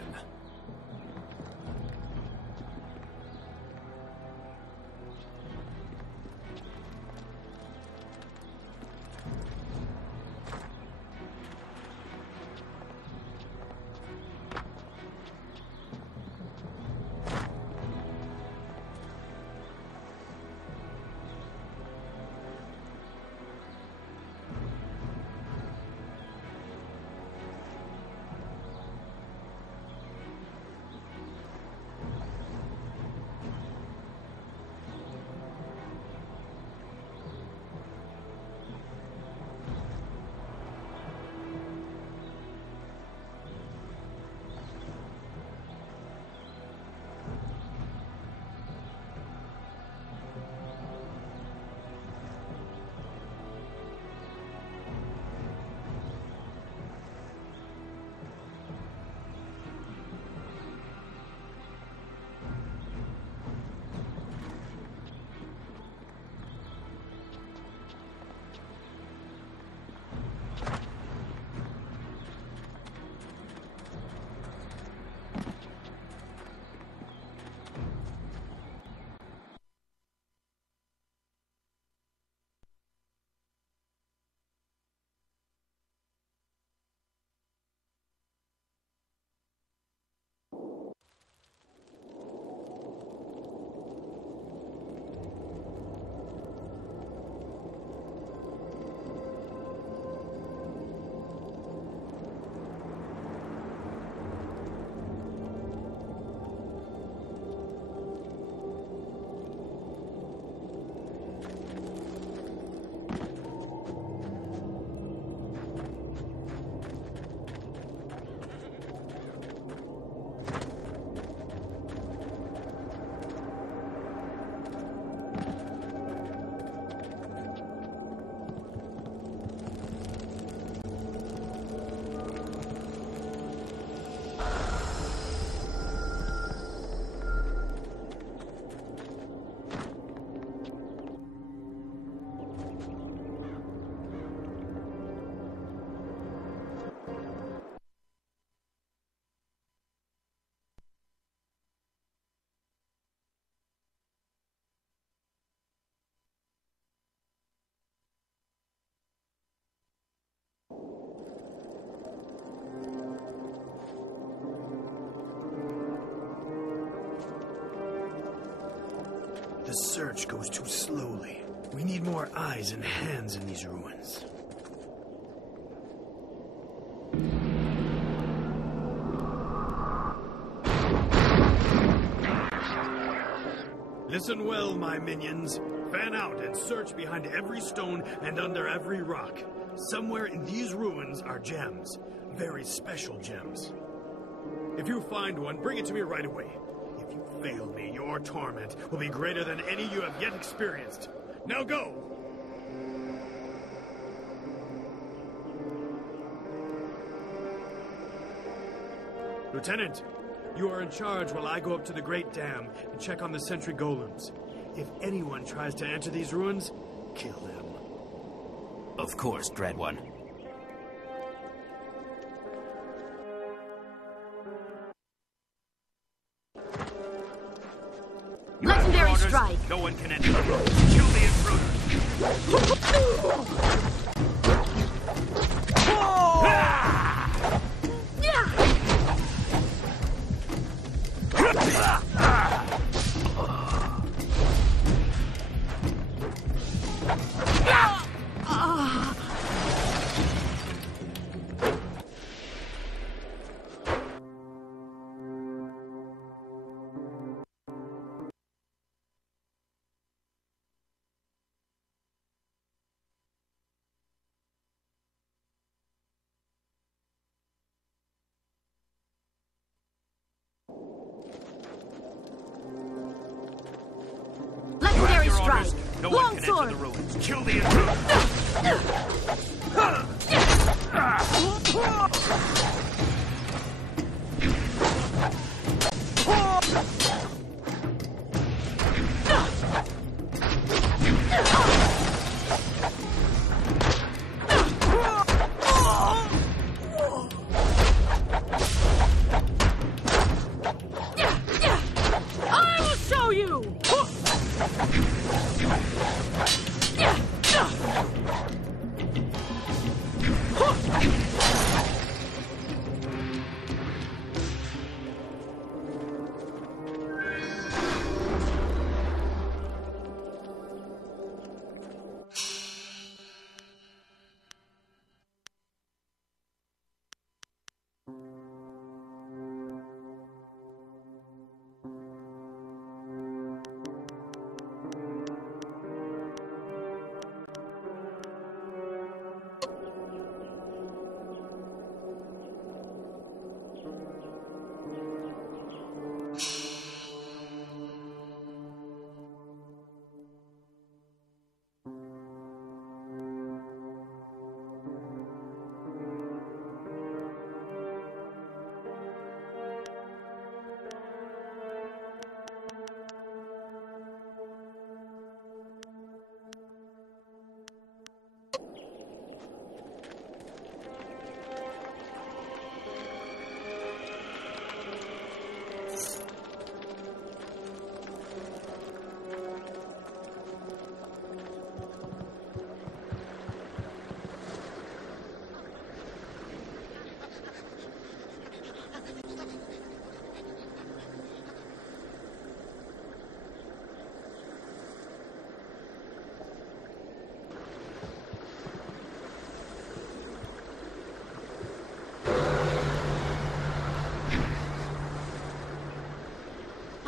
The search goes too slowly. We need more eyes and hands in these ruins. Listen well, my minions. Fan out and search behind every stone and under every rock. Somewhere in these ruins are gems. Very special gems. If you find one, bring it to me right away. If you fail me, your torment will be greater than any you have yet experienced. Now go! Lieutenant, you are in charge while I go up to the Great Dam and check on the sentry golems. If anyone tries to enter these ruins, kill them. Of course, Dread One. Legendary strike! No one can enter the room. Kill the intruder! Legendary strike! No one Long can sword! enter the ruins. Kill the intruder! I will show you!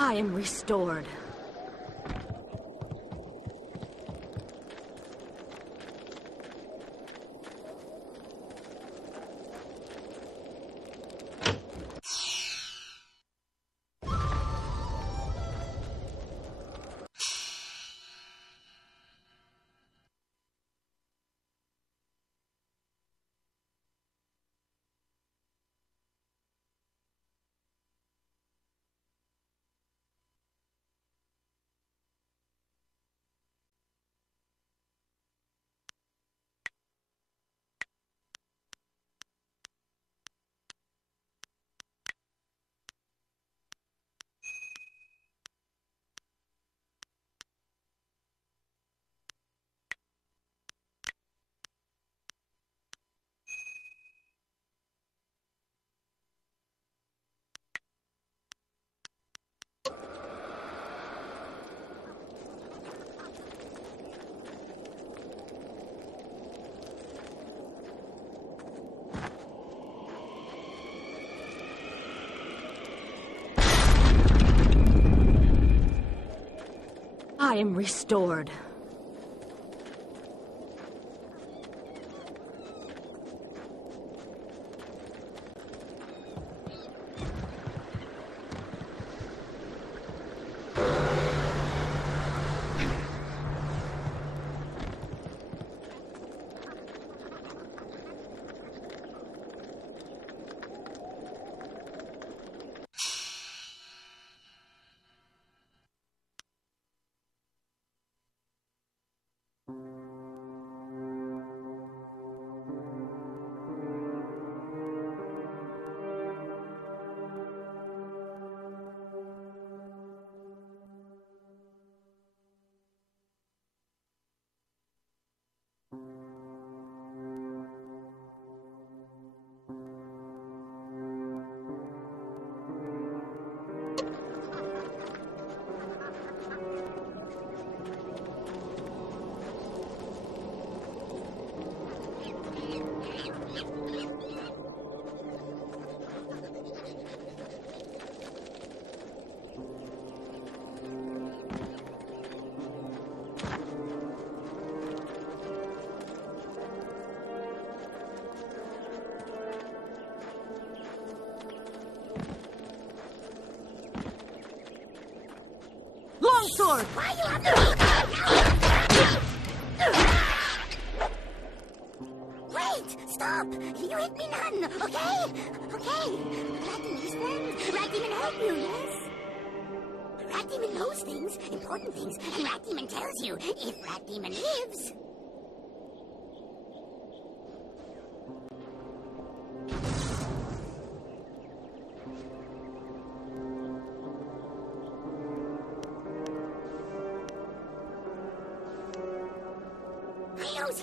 I am restored. I am restored. Longsword! Why you have to... Wait! Stop! You hit me none, okay? Okay. Rat Demon's friend. Rat Demon help you, yes? Rat Demon knows things, important things, and Rat Demon tells you if Rat Demon lives.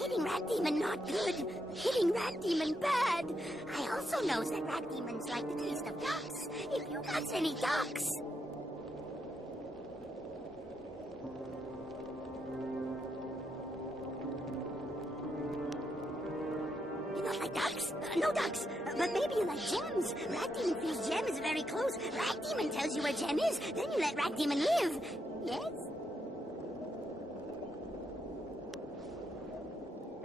Hitting Rat Demon not good. Hitting Rat Demon bad. I also knows that Rat Demons like the taste of ducks. If you got any ducks. You don't like ducks? No ducks. But maybe you like gems. Rat Demon feels gem is very close. Rat Demon tells you where gem is. Then you let Rat Demon live. Yes?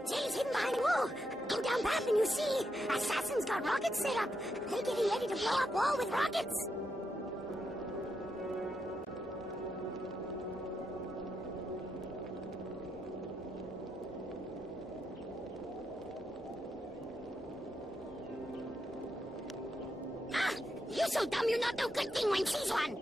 Jay's hidden behind a wall. Go down path and you see. Assassins got rockets set up. They're getting ready to blow up wall with rockets. Ah! You so dumb you not do good thing when sees one.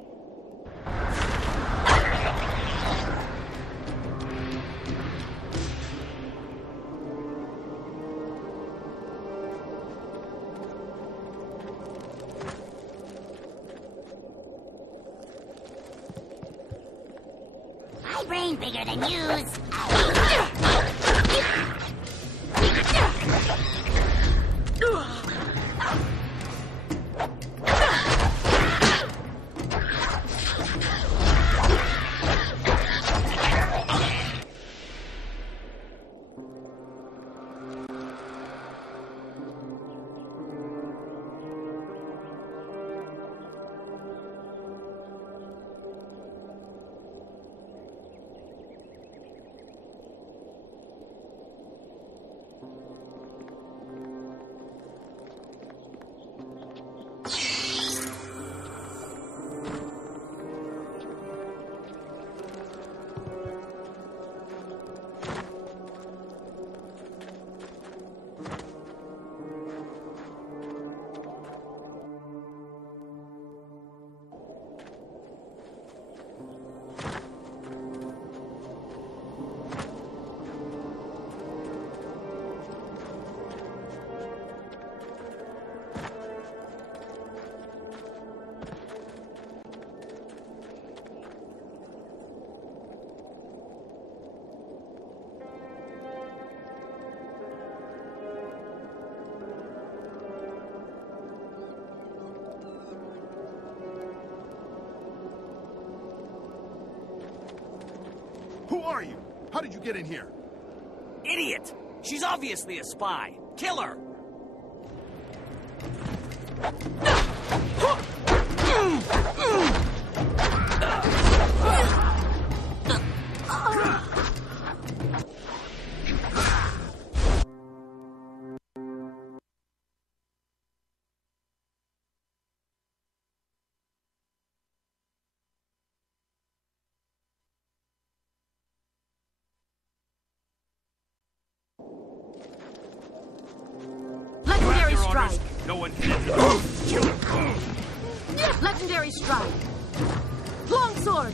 Brain bigger than yours. Who are you? How did you get in here? Idiot! She's obviously a spy. Kill her! No one can enter. Legendary strike. Long sword.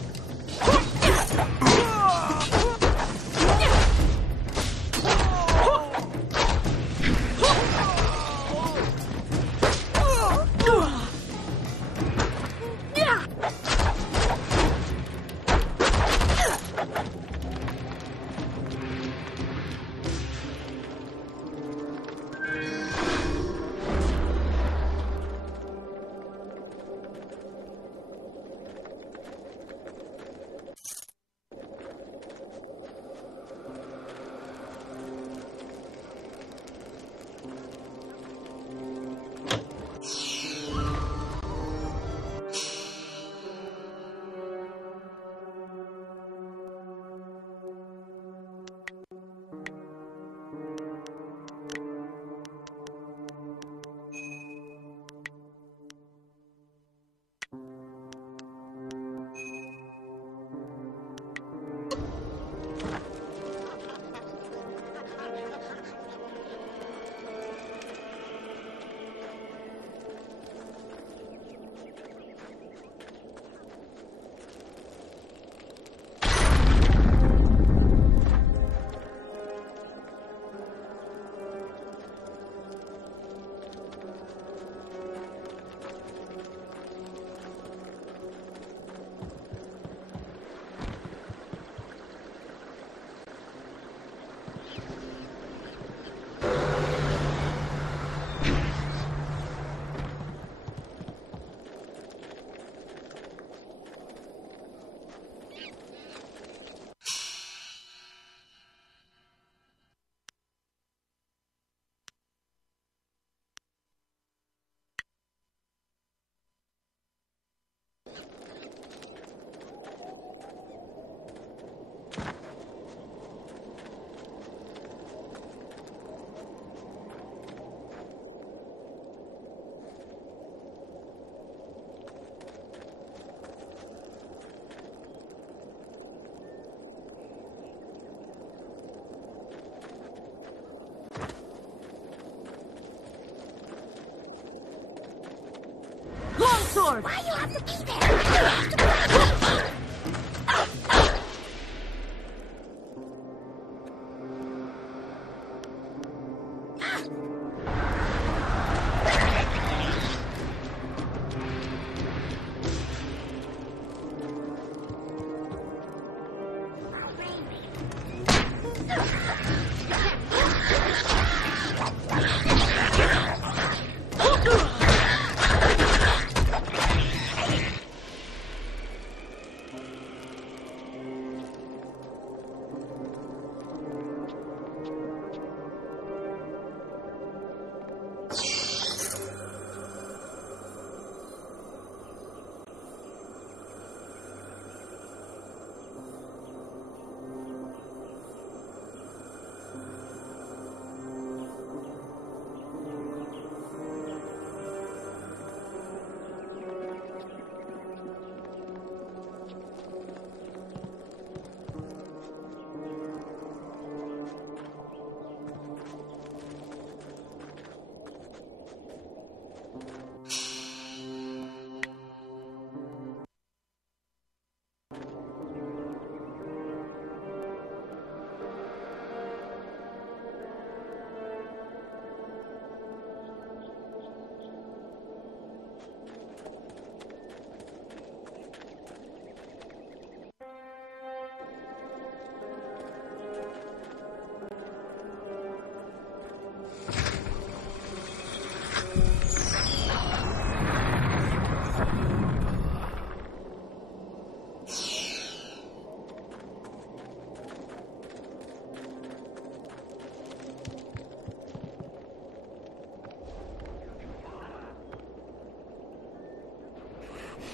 Sword. Why you have to be there?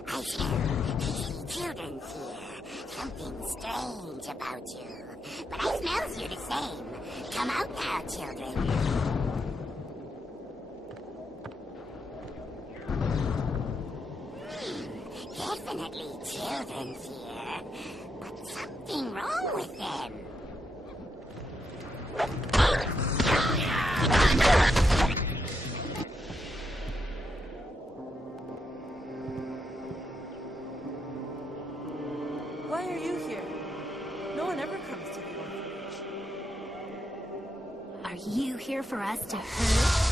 I smell children's here. Something strange about you. But I smells you the same. Come out now, children. Definitely children's here. But something wrong with them. you here for us to hurt?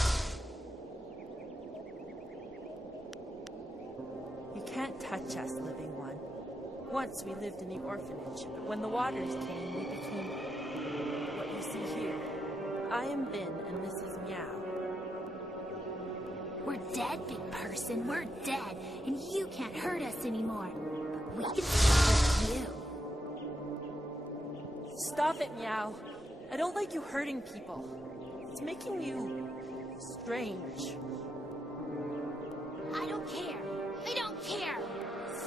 You can't touch us, living one. Once we lived in the orphanage, but when the waters came, we became what you see here. I am Bin, and this is Meow. We're dead, big person. We're dead, and you can't hurt us anymore. But we can hurt you. Stop it, Meow. I don't like you hurting people. It's making you strange. I don't care. I don't care.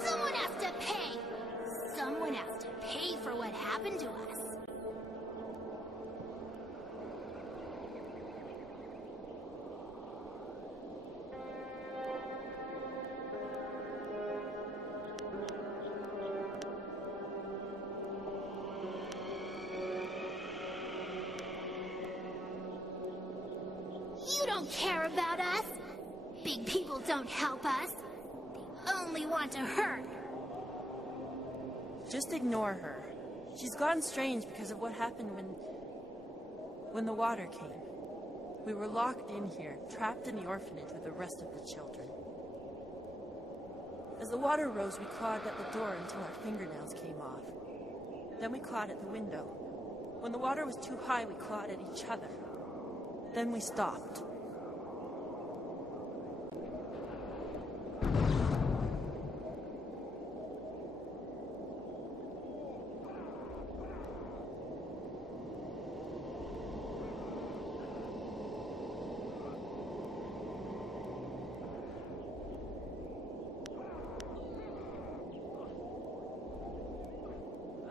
Someone has to pay. Someone has to pay for what happened to us. You don't care about us. Big people don't help us. They only want to hurt. Just ignore her. She's gone strange because of what happened when the water came. We were locked in here, trapped in the orphanage with the rest of the children. As the water rose, we clawed at the door until our fingernails came off. Then we clawed at the window. When the water was too high, we clawed at each other. Then we stopped.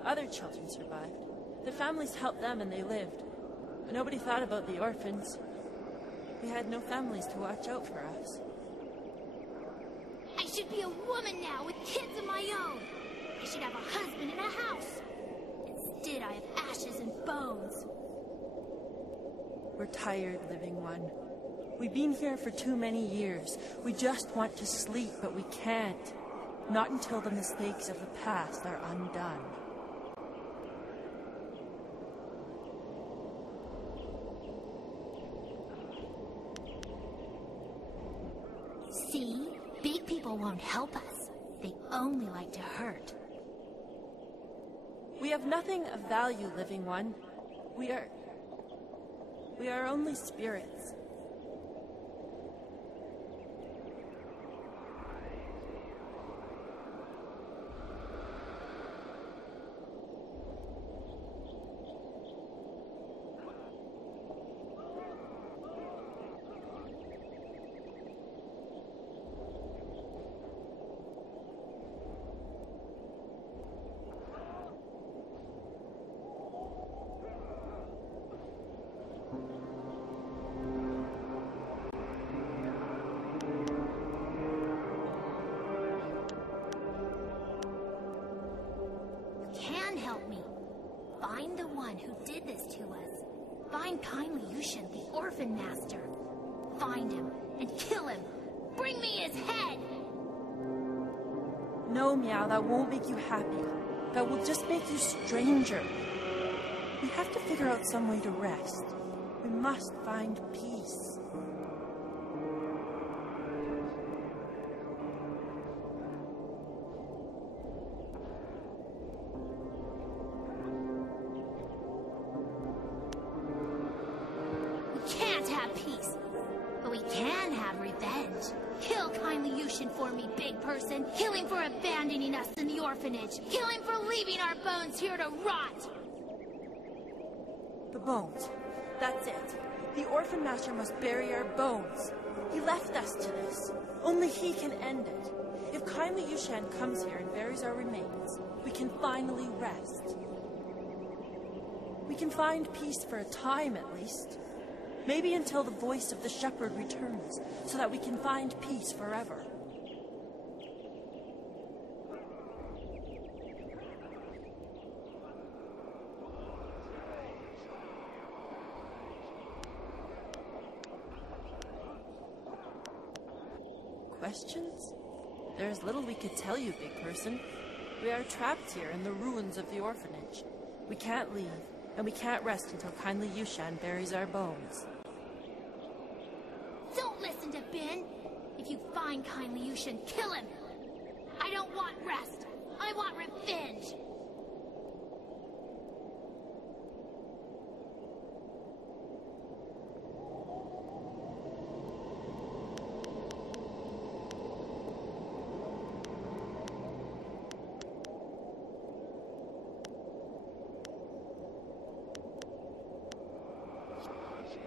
Other children survived. Their families helped them and they lived. But nobody thought about the orphans. We had no families to watch out for us. I should be a woman now with kids of my own. I should have a husband and a house. Instead, I have ashes and bones. We're tired, living one. We've been here for too many years. We just want to sleep, but we can't. Not until the mistakes of the past are undone. See? Big people won't help us. They only like to hurt. We have nothing of value, living one. We are only spirits. Help me. Find the one who did this to us. Find kindly Yushin, the orphan master. Find him and kill him. Bring me his head! No, Meow, that won't make you happy. That will just make you stranger. We have to figure out some way to rest. We must find peace. Person, kill him for abandoning us in the orphanage. Kill him for leaving our bones here to rot. The bones. That's it. The orphan master must bury our bones. He left us to this. Only he can end it. If kindly Yushan comes here and buries our remains, we can finally rest. We can find peace for a time at least. Maybe until the voice of the shepherd returns, so that we can find peace forever. Questions? There's little we could tell you, big person. We are trapped here in the ruins of the orphanage. We can't leave. And we can't rest until kindly Yushan buries our bones. Don't listen to Ben. If you find kindly Yushan, kill him. I don't want rest. I want revenge.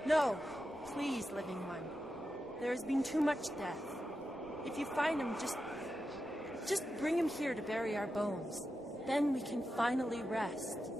No, please, living one. There has been too much death. If you find him, just bring him here to bury our bones. Then we can finally rest.